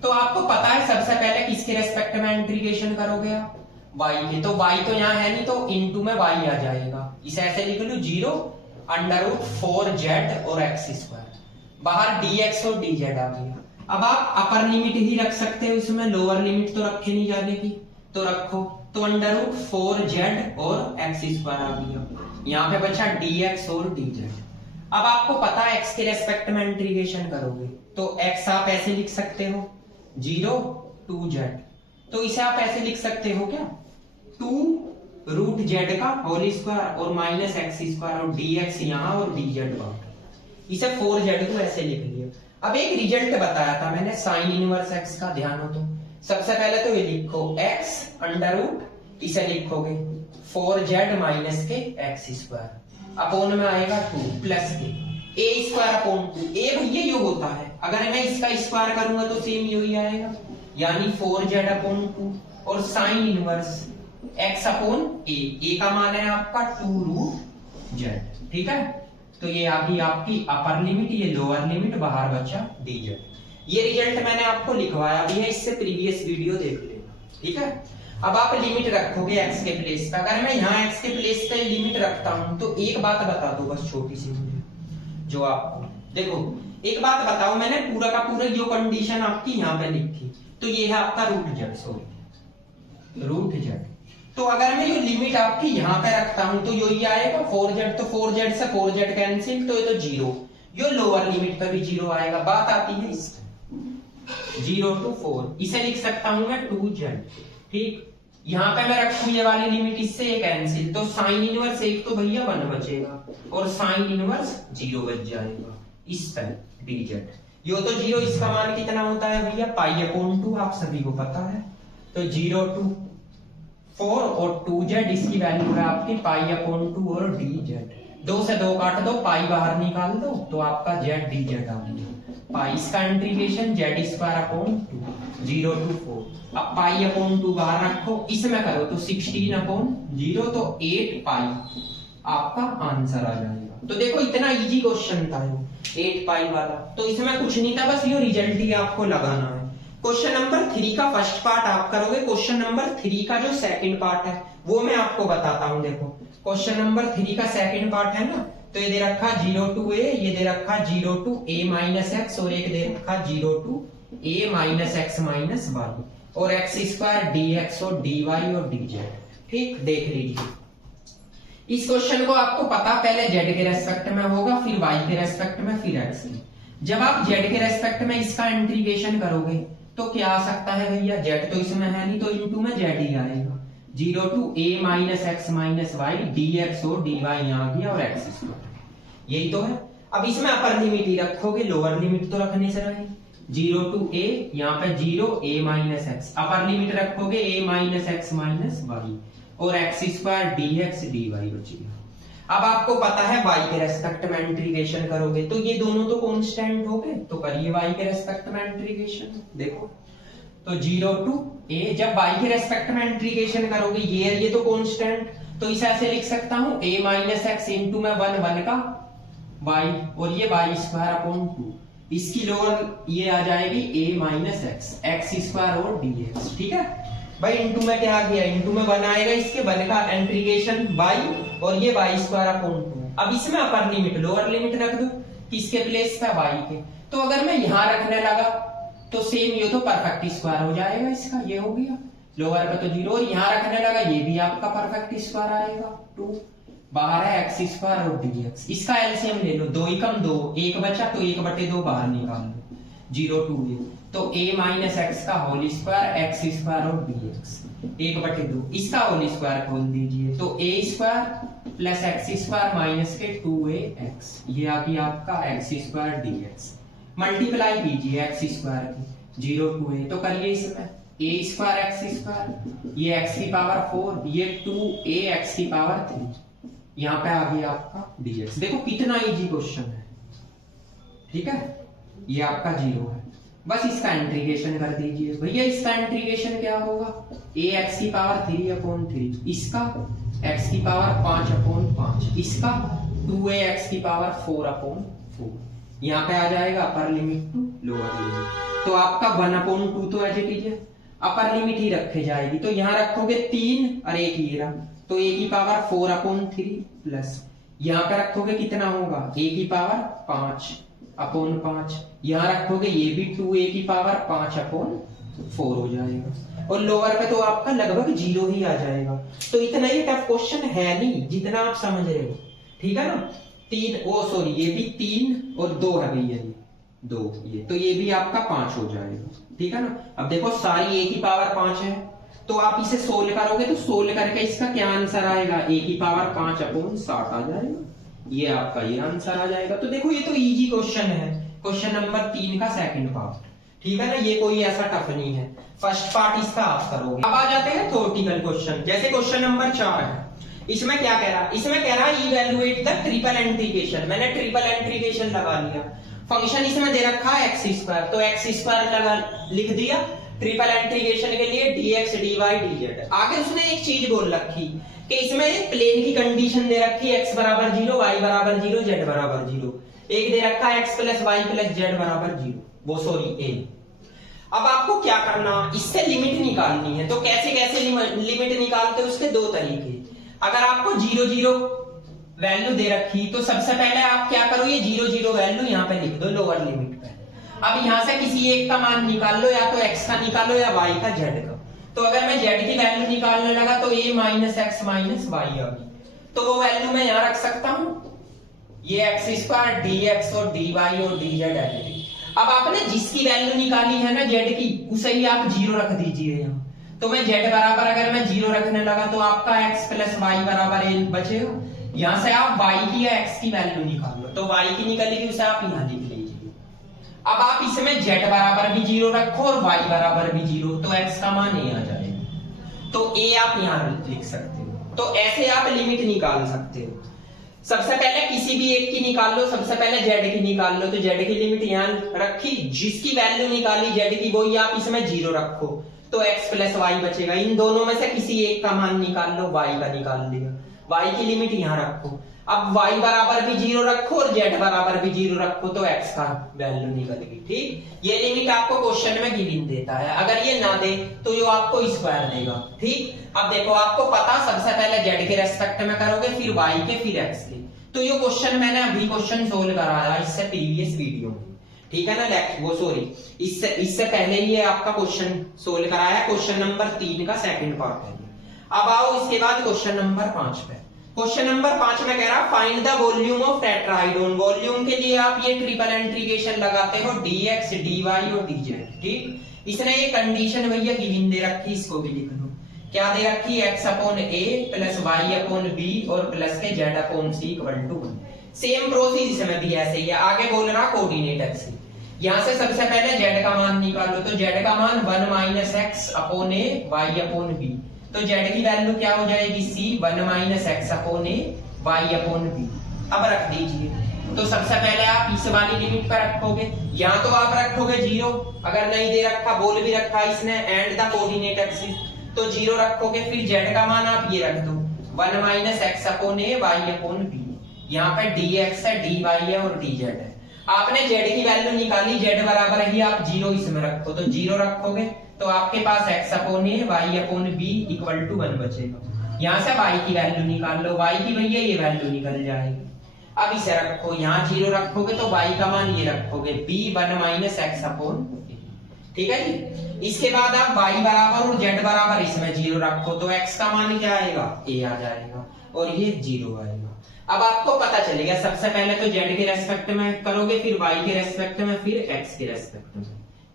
तो आपको पता है सबसे पहले किसके रेस्पेक्ट में इंटीग्रेशन करोगे आप, वाई के। तो वाई तो यहाँ है नहीं, तो इनटू में वाई आ जाएगा। इसे ऐसे लिख लो 0√4z और x², बाहर dx और dz आ गया। अब आप अपर लिमिट ही रख सकते हो इसमें, लोअर लिमिट तो रखे नहीं जाने की, तो रखो। तो √4z और x² आ गया, यहाँ पे बचा dx और dz। अब आपको पता है x के रेस्पेक्ट में इंटीग्रेशन करोगे तो x आप ऐसे लिख सकते हो 0 तो इसे आप ऐसे लिख सकते हो क्या, 2√z का होल स्क्वायर और -x² और dx यहाँ और dz बाहर। इसे 4z को ऐसे लिख लिया। अब एक रिजल्ट बताया था मैंने साइन इनवर्स x का, ध्यान हो तो सबसे पहले तो ये लिखो x √ इसे लिखोगे 4z - के x² अपोन में आएगा 2 प्लस के a²/2। a भैया यो होता है, अगर मैं इसका स्क्वायर करूंगा तो सेम यू ही आएगा, यानी 4z/2 और साइन इनवर्स x/a का मान है आपका 2√z। ठीक है, तो ये आ गई आपकी अपर लिमिट, ये लोअर लिमिट, बाहर बचा dz। ये रिजल्ट मैंने आपको लिखवाया भी है, इससे प्रीवियस वीडियो देख लेना। ठीक है, अब आप लिमिट रखोगे x के प्लेस पे। अगर मैं यहाँ x के प्लेस पे लिमिट रखता हूं तो एक बात बता दो बस छोटी सी मुझे, जो आपको देखो एक बात बताओ, मैंने पूरा का पूरा यो कंडीशन आपकी यहाँ पे लिखी, तो ये है आपका √z। तो अगर मैं ये लिमिट आपकी यहाँ पे रखता हूं तो यही आएगा 4z, तो 4z से 4z कैंसिल, तो ये तो 0, यो लोअर लिमिट पे भी 0 आएगा। बात आती है इसकी 0 to 4, इसे लिख सकता हूं मैं 2z। ठीक, यहाँ पे मैं रखूं ये वाली लिमिट, इससे ये कैंसिल, तो साइन इनवर्स 1 तो भैया 1 बचेगा और साइन इनवर्स 0 बच जाएगा। इस पर dz, यो तो 0, इसका मान कितना होता है भैया π/2, आप सभी को पता है। तो 0 to 4 और 2z, इसकी वैल्यू है आपकी π/2 और dz। 2 से 2 काट दो, पाई बाहर निकाल दो, तो आपका z dz आ गया। पाई इसका इंटीग्रेशन z²/2 0 to 4। अब π/2 बाहर रखो, इसमें करो तो 16/0, तो 8 पाई आपका आंसर आ जाएगा। तो देखो इतना इजी क्वेश्चन था 8 पाई वाला, तो इसमें कुछ नहीं था, बस ये रिजल्ट ही आपको लगाना है। क्वेश्चन नंबर 3 का फर्स्ट पार्ट आप करोगे, क्वेश्चन नंबर 3 का जो सेकंड पार्ट है वो मैं आपको बताता हूं। देखो क्वेश्चन नंबर 3 का सेकंड पार्ट है ना, तो ये दे रखा 0 to a, ये दे रखा 0 to a - x और एक दे रखा 0 to a - x - y और x² dx और dy और dz। ठीक, देख लीजिए इस क्वेश्चन को आपको पता पहले z के रेस्पेक्ट में होगा, फिर y के रेस्पेक्ट में, फिर x के। जब आप z के रेस्पेक्ट में इसका इंटीग्रेशन करोगे तो क्या आ सकता है भैया, z तो इसमें है नहीं, तो इनटू में z ही आएगा। 0 to a - x - y dx और dy यहाँ आ गया और x², यही तो है। अब इसमें अपर लिमिट ही रखोगे, लोअर लिमिट तो रखने से रहे। 0 to a, यहाँ पे 0 a - x, अपर लिमिट रखोगे a - x - y और x² dx dy बचेगा। अब आपको पता है y के रेस्पेक्ट में इंटीग्रेशन करोगे तो ये दोनों तो कांस्टेंट हो गए, तो करिए y के रेस्पेक्ट में इंटीग्रेशन। देखो तो 0 to a, जब y के रेस्पेक्ट में इंटीग्रेशन करोगे ये तो कांस्टेंट, तो इसे ऐसे लिख सकता हूं a - x इनटू में 1 का y और ये y²/2, इसकी लोअर ये आ जाएगी a - x x² और dx। ठीक है भाई, इनटू में क्या आ गया, इनटू में 1 आएगा, इसके 1 का इंटीग्रेशन y और ये y²/2। अब इसमें अपर लिमिट लोअर लिमिट रख दो, किसके प्लेस पे, y के। तो अगर मैं यहां रखने लगा तो सेम ये तो परफेक्ट स्क्वायर हो जाएगा इसका, ये हो गया लोअर पे तो 0 और यहाँ रखने लगा ये भी आपका परफेक्ट स्क्वायर आएगा 2, बाहर है एक्स स्क्वायर और dx, इसका एलसीएम ले लो 2 एकम 2, 1 बचा तो 1/2 बाहर निकाल लो 0 2 a, तो a माइनस एक्स का होल स्क्वायर एक्स स्क्वायर और dx 1/2, इसका होल स्क्वायर खोल दीजिए तो a square plus x square minus के 2ax, ये आ गया आपका एक्स स्क्वायर dx, मल्टीप्लाई कीजिए एक्स स्क्वायर की 0 2 a, तो करिए इसमें a स्क्वायर एक्स स्क्वायर, ये x की पावर 4, ये 2a x की पावर 3, यहाँ पे आ गया आपका dx। देखो कितना इजी क्वेश्चन है, ठीक है, ये आपका 0 है, बस इसका इंटीग्रेशन कर दीजिए भैया। इसका इंटीग्रेशन क्या होगा, a x की पावर 3/3, इसका x की पावर 5/5, इसका 2a x की पावर 4/4, यहाँ पे आ जाएगा upper limit to lower limit, तो आपका 1/2 तो as it is upper limit ही रखे जाएगी, तो यहाँ रखोगे 3 और 1 ये रहा, तो a की पावर 4/3 प्लस यहाँ पे रखोगे कितना होगा a की पावर 5/5, यहाँ रखोगे ये भी 2a की पावर 5/4 हो जाएगा, और लोअर पे तो आपका लगभग 0 ही आ जाएगा। तो इतना ही टफ क्वेश्चन है नहीं जितना आप समझ रहे हो, ठीक है ना। 3 ओ सॉरी ये भी 3 और 2 है भैया, ये 2 ये, तो ये भी आपका 5 हो जाएगा, ठीक है ना। अब देखो सारी a की पावर 5 है, तो आप इसे सोल्व करोगे तो सोल्व करके इसका क्या आंसर आएगा, a की पावर 5/60 आ जाएगा, ये आपका ये आंसर आ जाएगा। तो देखो ये तो इजी क्वेश्चन है, क्वेश्चन नंबर 3 का सेकंड पार्ट, ठीक है ना, ये कोई ऐसा टफ नहीं है, फर्स्ट पार्ट इसका आप करोगे। अब आ जाते हैं थ्योरेटिकल क्वेश्चन, जैसे क्वेश्चन नंबर 4 है, इसमें क्या कह रहा है, इसमें कह रहा है इवैल्यूएट द ट्रिपल इंटीग्रेशन, मैंने ट्रिपल इंटीग्रेशन लगा लिया, फंक्शन इसमें दे रखा है एक्स स्क्वायर, तो एक्स स्क्वायर लगा लिख दिया ट्रिपल इंटीग्रेशन के लिए dx dy dz। आगे उसने एक चीज बोल रखी कि इसमें प्लेन की कंडीशन दे रखी है x बराबर 0, y बराबर 0, z बराबर 0, एक दे रखा है x plus y plus z बराबर 0, वो सॉरी a। अब आपको क्या करना, इससे लिमिट निकालनी है, तो कैसे कैसे लिमिट निकालते हैं, उसके 2 तरीके। अगर आपको 0 0 वैल्यू दे रखी तो सबसे पहले आप क्या करो, ये 0 0 वैल्यू यहाँ पे लिख दो लोअर लिमिट पे। अब यहाँ से किसी एक का मान निकाल लो, या तो x का निकालो या y का, z का। तो अगर मैं z की वैल्यू निकालने लगा तो a minus x minus y आ गई, तो वो वैल्यू मैं यहाँ रख सकता हूँ, ये एक्स स्क्वायर dx और dy और dz है। अब आपने जिसकी वैल्यू निकाली है ना z की, उसे ही आप 0 रख दीजिए यहाँ, तो मैं z बराबर अगर मैं 0 रखने लगा तो आपका x प्लस वाई बराबर a बचेगा। यहाँ से आप y की या x की वैल्यू निकाल लो, तो y की निकलेगी उसे आप यहाँ लिख लीजिए। अब आप इसमें z बराबर भी 0 रखो और y बराबर भी 0, तो x का मान a आ जाएगा, तो a आप यहाँ लिख सकते हो। तो ऐसे आप लिमिट निकाल सकते हो। सबसे पहले किसी भी एक की निकाल लो, सबसे पहले z की निकाल लो, तो z की लिमिट यहाँ रखी, जिसकी वैल्यू निकाली z की वही आप इसमें 0 रखो, तो x प्लस वाई बचेगा। इन दोनों में से किसी एक का मान निकाल लो, y का निकाल लिया, y की लिमिट यहाँ रखो। अब y बराबर भी 0 रखो और z बराबर भी 0 रखो, तो x का वैल्यू निकल गई, ठीक। ये लिमिट आपको क्वेश्चन में गिवन देता है, अगर ये ना दे तो ये आपको स्क्वायर देगा, ठीक। अब देखो आपको पता, सबसे पहले z के रेस्पेक्ट में करोगे, फिर y के, फिर x के। तो ये क्वेश्चन मैंने अभी क्वेश्चन सोल्व कराया इससे प्रीवियस वीडियो में, ठीक है ना, वो सॉरी इससे पहले ही आपका क्वेश्चन सोल्व कराया, क्वेश्चन नंबर 3 का सेकंड पार्ट है। अब आओ इसके बाद क्वेश्चन नंबर 5 पे। क्वेश्चन नंबर 5 में कह रहा find the volume of tetrahedron. Volume के लिए आप ये ट्रिपल इंटीग्रेशन लगाते हो dx dy और dz, ठीक। इसने ये कंडीशन भैया गिवन दे रखी, इसको भी लिख लो, क्या दे रखी, x upon a plus y upon b और प्लस के z upon c equal to 1। Same process इसमें भी ऐसे ही है। आगे बोल रहा कोऑर्डिनेट एक्स, यहाँ से सबसे पहले z का मान निकालो, तो z का मान 1 minus x upon a y upon b, तो z की वैल्यू क्या हो जाएगी, c 1 minus x upon a y upon b। अब रख दीजिए, तो सबसे पहले आप इस वाली लिमिट पर रखोगे, यहाँ तो आप रखोगे 0, अगर नहीं दे रखा, बोल भी रखा इसने एंड द कोऑर्डिनेट एक्सिस, तो 0 रखोगे, फिर z का मान आप ये रख दो 1 minus x upon a y upon b, यहाँ पे dx है, dy है और dz है। आपने z की वैल्यू निकाली, z बराबर ही आप 0 इसमें रखो, तो 0 रखोगे तो आपके पास x upon a y upon b equal to 1 बचेगा। यहाँ से y की वैल्यू निकाल लो, y की भैया ये वैल्यू निकल जाएगी। अब इसे रखो, यहाँ 0 रखोगे तो y का मान ये रखोगे b 1 minus x upon a, ठीक है जी। इसके बाद आप y बराबर और z बराबर इसमें 0 रखो तो x का मान क्या आएगा, a आ जाएगा और ये 0 आएगा। अब आपको पता चलेगा, सबसे पहले तो z के रेस्पेक्ट में करोगे, फिर y के रेस्पेक्ट में, फिर x के रेस्पेक्ट में,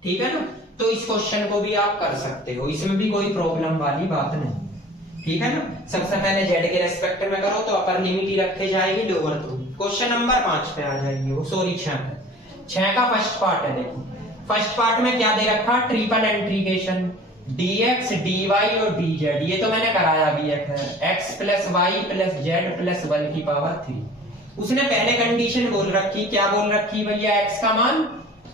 ठीक है ना। तो इस क्वेश्चन को भी आप कर सकते हो, इसमें भी कोई प्रॉब्लम वाली बात नहीं, ठीक है ना। सबसे पहले z के रेस्पेक्ट में करो तो अपर लिमिट ही रखे जाएगी, लोअर तो। क्वेश्चन नंबर 5 पे आ जाएगी, सॉरी 6 पे। 6 का फर्स्ट पार्ट है, देखो फर्स्ट पार्ट में क्या दे रखा, ट्रिपल इंटीग्रेशन dx dy और dz, ये तो मैंने कराया भी है, x plus y plus z plus 1 की पावर 3। उसने पहले कंडीशन बोल रखी, क्या बोल रखी भैया, x का मान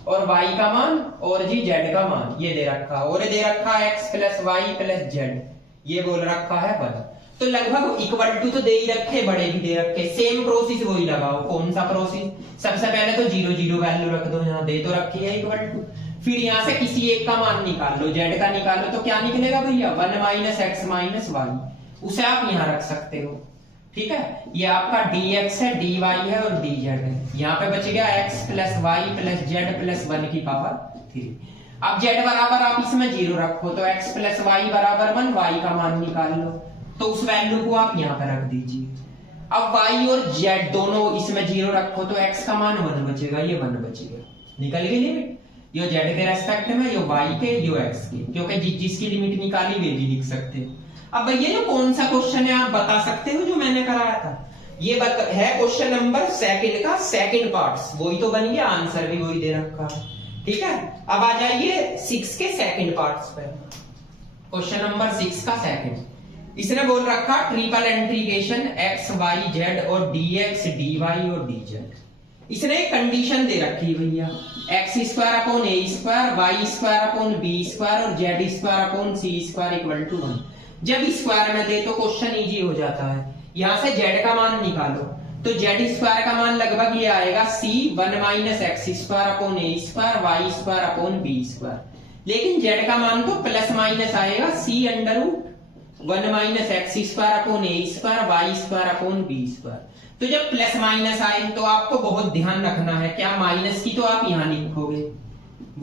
और y का मान और जी z का मान ये दे रखा, और दे रखा x plus y plus z, ये बोल रखा है 1। तो लगभग इक्वल टू तो दे ही रखे, बड़े भी दे रखे, सेम प्रोसेस वही लगाओ। कौन सा प्रोसेस, सबसे पहले तो 0 0 वैल्यू रख दो, यहाँ दे तो रखी है इक्वल टू, फिर यहाँ से किसी एक का मान निकाल लो, z का निकालो तो क्या निकलेगा भैया, 1 माइनस एक्स माइनस वाई, उसे आप यहाँ रख सकते हो, ठीक है। ये आपका dx है, dy है और dz है, यहाँ पे बच गया x plus y plus z plus 1 की पावर 3। अब z बराबर आप इसमें 0 रखो तो x प्लस वाई बराबर 1, y का मान निकाल लो तो उस वैल्यू को आप यहाँ पे रख दीजिए। अब y और z दोनों इसमें 0 रखो तो x का मान 1 बचेगा, ये 1 बचेगा, निकल गई लिमिट, यो z के रेस्पेक्ट में, यो y के, यो x के, क्योंकि जिसकी लिमिट निकाली वे भी लिख सकते हो। अब भैया ये कौन सा क्वेश्चन है आप बता सकते हो जो मैंने कराया था, ये है क्वेश्चन नंबर 2 का सेकंड पार्ट, वही तो बन गया, आंसर भी वही दे रखा, ठीक है। अब आ जाइए 6 के सेकंड पार्ट्स पे, क्वेश्चन नंबर 6 का सेकंड। इसने बोल रखा triple integration x y z और dx dy और dz। इसने एक कंडीशन दे रखी भैया, x square upon a square, y square upon b square और z square upon c square equal to 1। जब स्क्वायर में दे तो क्वेश्चन इजी हो जाता है। यहाँ से z का मान निकालो तो z स्क्वायर का मान लगभग ये आएगा c 1 minus x square upon a square y square upon b square, लेकिन z का मान तो प्लस माइनस आएगा c under root 1 minus x square upon a square y square upon b square. तो जब प्लस माइनस आए तो आपको बहुत ध्यान रखना है, क्या माइनस की तो आप यहाँ लिखोगे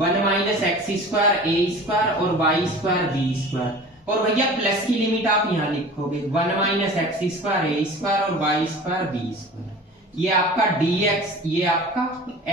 1 minus x square a square और y स्क्वायर b स्क्वायर, और भैया प्लस की लिमिट आप यहाँ लिखोगे 1 minus x square a square और y स्क्वायर b स्क्वायर। ये आपका dx, ये आपका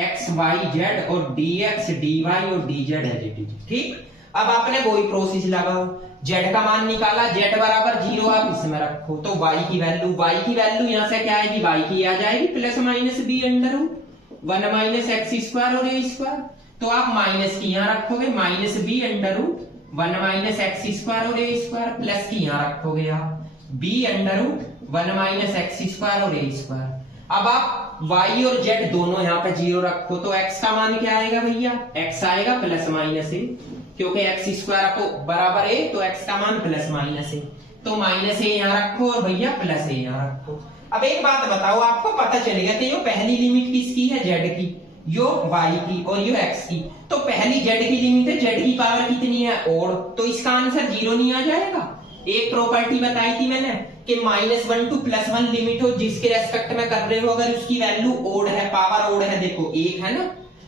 x y z और dx dy और dz है, ठीक। अब आपने वही प्रोसेस लगाओ, z का मान निकाला, z बराबर 0 आप इसमें रखो तो y की वैल्यू यहाँ से क्या आएगी, y की आ जाएगी plus minus b under root 1 minus x square और a स्क्वायर, तो आप माइनस की यहाँ रखोगे minus b under root 1 minus x square और a स्क्वायर, प्लस की यहाँ रखोगे आप b under root 1 minus x square और a स्क्वायर। अब आप y और z दोनों यहाँ पे 0 रखो तो x का मान क्या आएगा भैया, x आएगा प्लस माइनस a, क्योंकि एक्स स्क्वायर को बराबर a तो x का मान प्लस माइनस a, तो माइनस a यहाँ रखो और भैया प्लस a यहाँ रखो। अब एक बात बताओ, आपको पता चलेगा कि यो पहली लिमिट किसकी है, z की, यो y की और यो x की। तो पहली z की लिमिट है, z की पावर कितनी है, और, तो इसका आंसर 0 नहीं आ जाएगा। एक प्रॉपर्टी बताई थी मैंने कि -1 टू +1 लिमिट हो जिसके रेस्पेक्ट में कर रहे हो, अगर उसकी वैल्यू ओड है, पावर ओड है, देखो 1 है ना,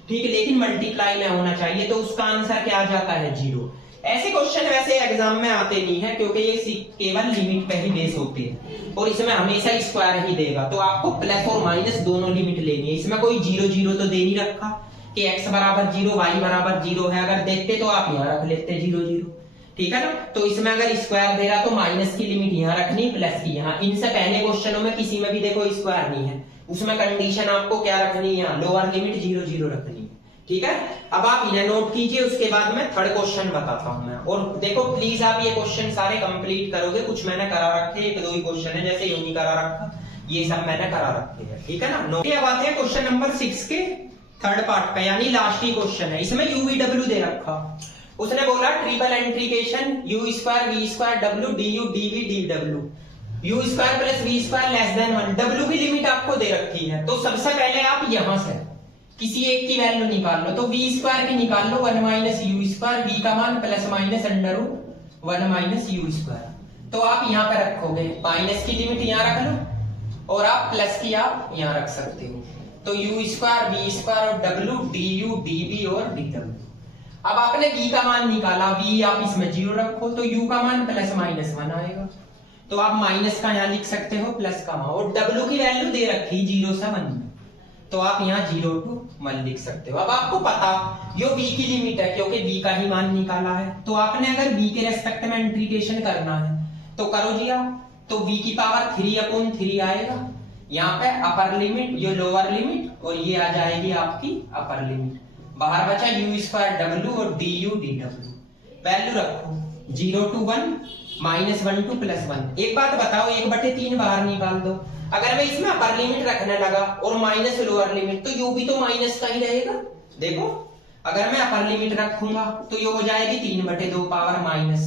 ठीक, लेकिन मल्टीप्लाई में होना चाहिए, तो उसका आंसर क्या आ जाता है, 0। ऐसे क्वेश्चन वैसे एग्जाम में आते नहीं है क्योंकि ये केवल लिमिट पे ही बेस होते हैं और इसमें हमेशा स्क्वायर ही देगा, तो आपको प्लस और माइनस दोनों लिमिट लेनी है। इसमें कोई 0 0 तो दे नहीं रखा कि x बराबर 0 y बराबर 0 है, अगर देखते तो आप यहाँ रख लेते 0 0, ठीक है ना। तो इसमें अगर स्क्वायर दे रहा तो माइनस की लिमिट यहाँ रखनी, प्लस की यहाँ। इनसे पहले क्वेश्चनों में किसी में भी देखो स्क्वायर नहीं है, उसमें कंडीशन आपको क्या रखनी है, लोअर लिमिट 0 0 रखनी है, ठीक है। अब आप इन्हें नोट कीजिए, उसके बाद में थर्ड क्वेश्चन बताता हूं मैं। और देखो प्लीज आप ये क्वेश्चन सारे कंप्लीट करोगे, कुछ मैंने करा रखे, 1 2 ही क्वेश्चन है, जैसे यूं नहीं करा रखा, ये सब मैंने करा रखे हैं, ठीक है ना। नोट अब आते हैं क्वेश्चन नंबर 6 के थर्ड पार्ट पे, यानी लास्ट ही क्वेश्चन है। इसमें यूवीडब्ल्यू दे रखा, उसने बोला triple integration u square v square w du dv dw u square plus v square less than 1, w की लिमिट आपको दे रखी है। तो सबसे पहले आप यहां से किसी एक की वैल्यू निकाल लो, तो v स्क्वायर की निकाल लो 1 माइनस u स्क्वायर, v का मान plus minus under root 1 minus u square, तो आप यहाँ पे रखोगे, माइनस की लिमिट यहाँ रख लो और आप प्लस की आप यहाँ रख सकते हो, तो u स्क्वायर v स्क्वायर और w du dv और dw। अब आपने v का मान निकाला, v आप इसमें 0 रखो तो u का मान प्लस माइनस 1 आएगा, तो आप माइनस का यहाँ लिख सकते हो प्लस का, और w की वैल्यू दे रखी 0 से 1 में, तो आप यहाँ 0 to 1 लिख सकते हो। अब आपको पता यो v की लिमिट है क्योंकि v का ही मान निकाला है, तो आपने अगर v के रेस्पेक्ट में इंटीग्रेशन करना है तो करो जी आप, तो v की पावर 3/3 आएगा, यहाँ पे अपर लिमिट, ये लोअर लिमिट, और ये आ जाएगी आपकी अपर लिमिट, बाहर बचा u² w और du dw, वैल्यू रखो 0 to 1 -1 to +1। एक बात बताओ, 1/3 बाहर निकाल दो, अगर मैं इसमें अपर लिमिट रखने लगा और माइनस लोअर लिमिट तो u भी तो माइनस का ही रहेगा। देखो अगर मैं अपर लिमिट रखूंगा तो ये हो जाएगी 3/2 पावर माइनस,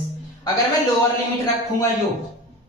अगर मैं लोअर लिमिट रखूंगा यो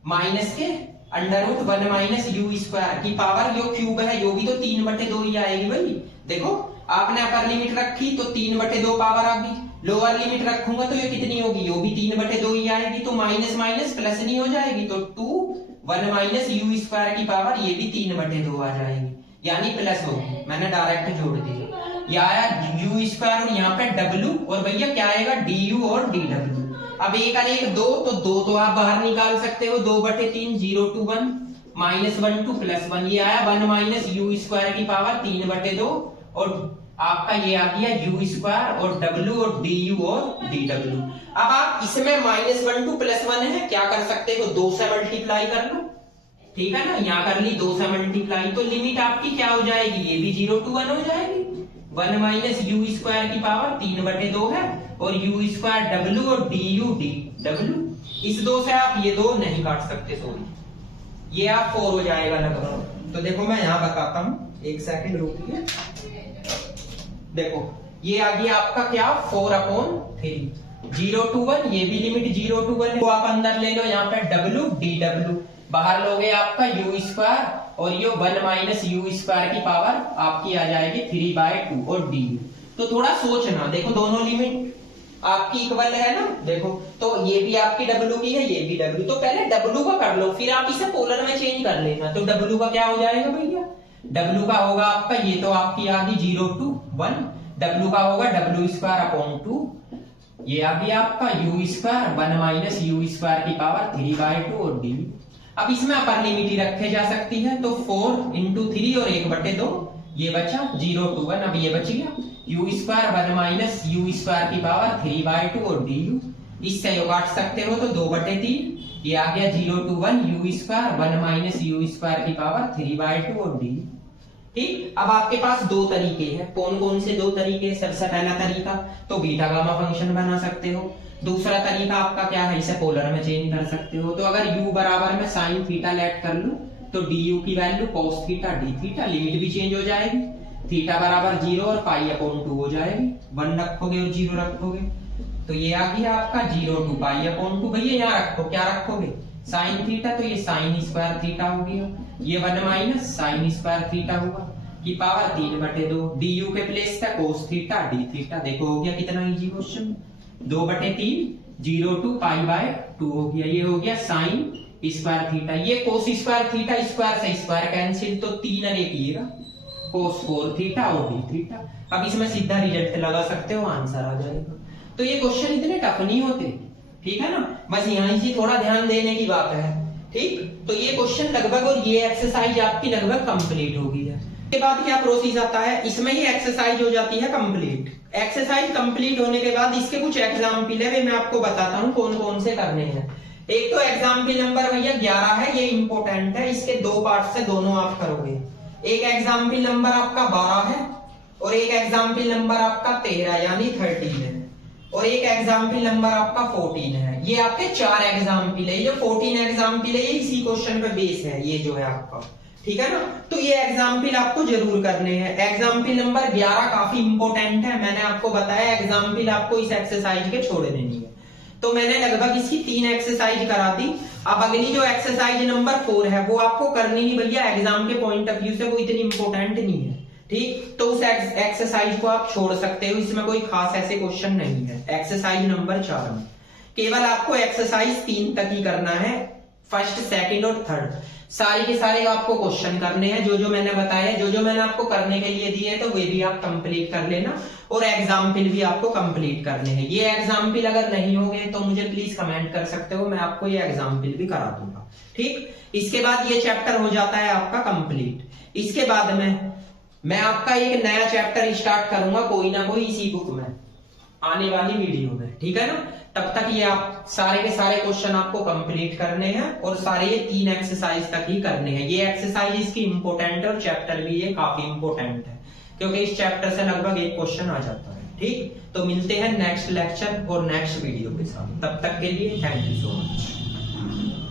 माइनस के √1 - u² की पावर, यो क्यूब है, यो भी तो 3/2 ही आएगी भाई। देखो आपने अपर लिमिट रखी तो 3/2 पावर आ गई, लोअर लिमिट रखूंगा तो ये कितनी होगी, यो भी 3/2 ही आएगी, तो माइनस माइनस प्लस नहीं हो जाएगी, तो 2 - u² की पावर ये भी 3/2 आ जाएगी, यानी प्लस होगी, मैंने डायरेक्ट जोड़ दिया, ये आया u² और यहाँ पे w, और भैया क्या आएगा du और dw। अब 1 और 1 2, तो 2 तो आप बाहर निकाल सकते हो, 2/3 0 to 1 -1 to +1, ये आया 1 - u² की पावर 3/2, और आपका ये आ गया u² और w और du और dw। अब आप इसमें -1 to +1 है, क्या कर सकते हो, 2 से मल्टीप्लाई कर लो, ठीक है ना, यहाँ कर ली 2 से मल्टीप्लाई, तो लिमिट आपकी क्या हो जाएगी, ये भी 0 to 1 हो जाएगी, 1 - u² की पावर 3/2 है, और u² w और du dw, इस 2 से आप ये 2 नहीं काट सकते, सॉरी, ये आप 4 हो जाएगा लगभग। तो देखो मैं यहाँ बताता हूँ, एक सेकंड रुकिए, देखो ये आ गया आपका क्या 4/3, 0 to 1, ये भी लिमिट 0 to 1 है, तो आप अंदर ले लो, यहाँ पे w dw, बाहर लोगे आपका u² और ये 1 - u² की पावर आपकी आ जाएगी 3/2 और du। तो थोड़ा सोचना, देखो दोनों लिमिट आपकी इक्वल है ना, देखो तो ये भी आपकी w की है, ये भी w, तो पहले w का कर लो, फिर आप इसे पोलर में चेंज कर लेना, तो w का क्या हो जाएगा भैया, w का होगा आपका, ये तो आपकी आ गई 0 to 1, w का होगा w²/2, ये आ गया आपका u², 1 - u² की पावर 3/2 और du। अब इसमें अपर लिमिट ही रखे जा सकती है, तो 4 × 3 और 1/2, ये बचा 0 to 1, अब ये बच गया u², 1 - u² की पावर 3/2 और du, इससे यो काट सकते हो तो 2/3, ये आ गया 0 to 1 u², 1 - u² की पावर 3/2 और du। ठीक, अब आपके पास 2 तरीके हैं, कौन कौन से 2 तरीके, सबसे पहला तरीका तो बीटा गामा फंक्शन बना सकते हो, दूसरा तरीका आपका क्या है, इसे पोलर में चेंज कर सकते हो, तो अगर u बराबर में sin थीटा लेट कर लूं तो du की value cos theta d theta, limit भी चेंज हो जाएगी, थीटा बराबर 0 और π/2 हो जाएगी, 1 रखोगे और 0 रखोगे, तो ये आ गया आपका 0 to π/2, भैया यहाँ रखो, क्या रखोगे sin थीटा, तो ये sin² थीटा हो गया, ये 1 - sin² थीटा हुआ की पावर 3/2, du के प्लेस पे cos थीटा d थीटा, देखो हो गया कितना इजी क्वेश्चन, 2/3 0 to π/2 हो गया, ये हो गया sin² थीटा, ये cos² थीटा, स्क्वायर से स्क्वायर कैंसिल, तो 3 और 1 लिएगा, cos 4 थीटा और d थीटा। अब इसमें सीधा रिजल्ट लगा सकते हो, आंसर आ जाएगा। तो ये क्वेश्चन इतने टफ नहीं होते, ठीक है ना, बस यहाँ से थोड़ा ध्यान देने की बात है, ठीक। तो ये क्वेश्चन लगभग और ये एक्सरसाइज आपकी लगभग कंप्लीट हो गई है। के बाद क्या प्रोसेस आता है, इसमें ही एक्सरसाइज हो जाती है कंप्लीट। एक्सरसाइज कंप्लीट होने के बाद इसके कुछ एग्जाम्पल है, मैं आपको बताता हूँ कौन कौन से करने हैं। एक तो एग्जाम्पल नंबर भैया 11 है, ये इंपोर्टेंट है, इसके 2 पार्ट से दोनों आप करोगे। एक एग्जाम्पल नंबर आपका 12 है और एक एग्जाम्पल नंबर आपका 13 यानी 13 है, और एक एग्जाम्पल नंबर आपका 14 है। ये आपके 4 एग्जाम्पल है, ये 14 एग्जाम्पल है, ये इसी क्वेश्चन पे बेस है, ये जो है आपका, ठीक है ना। तो ये एग्जाम्पल आपको जरूर करने हैं। एग्जाम्पल नंबर 11 काफी इंपोर्टेंट है, मैंने आपको बताया एग्जाम्पल आपको इस एक्सरसाइज के छोड़ने नहीं है, तो मैंने लगभग इसकी 3 एक्सरसाइज करा दी। अब अगली जो एक्सरसाइज नंबर 4 है वो आपको करनी ही भैया एग्जाम के पॉइंट ऑफ व्यू से वो इतनी इंपॉर्टेंट नहीं है, ठीक। तो उस एक्सरसाइज को आप छोड़ सकते हो, इसमें कोई खास ऐसे क्वेश्चन नहीं है। एक्सरसाइज नंबर 4 में केवल आपको एक्सरसाइज 3 तक ही करना है, फर्स्ट, सेकंड और थर्ड। सारे के सारे आपको क्वेश्चन करने हैं, जो जो मैंने बताया, जो जो मैंने आपको करने के लिए दिए तो वे भी आप कंप्लीट कर लेना, और एग्जाम्पल भी आपको कंप्लीट करने हैं। ये एग्जाम्पल अगर नहीं होंगे तो मुझे प्लीज कमेंट कर सकते हो, मैं आपको ये एग्जाम्पल भी करा दूंगा। ठीक, इसके बाद ये चैप्टर हो जाता है आपका कंप्लीट। इसके बाद में मैं आपका एक नया चैप्टर स्टार्ट करूंगा कोई ना कोई इसी बुक में आने वाली वीडियो में, ठीक है ना। तब तक ये आप सारे के सारे क्वेश्चन आपको कंप्लीट करने हैं, और सारे ये 3 एक्सरसाइज तक ही करने हैं। ये एक्सरसाइज इसकी इंपोर्टेंट है, और चैप्टर भी ये काफी इंपोर्टेंट है, क्योंकि इस चैप्टर से लगभग एक क्वेश्चन आ जाता है। ठीक, तो मिलते हैं नेक्स्ट लेक्चर और नेक्स्ट वीडियो के साथ, तब तक के लिए थैंक यू सो मच।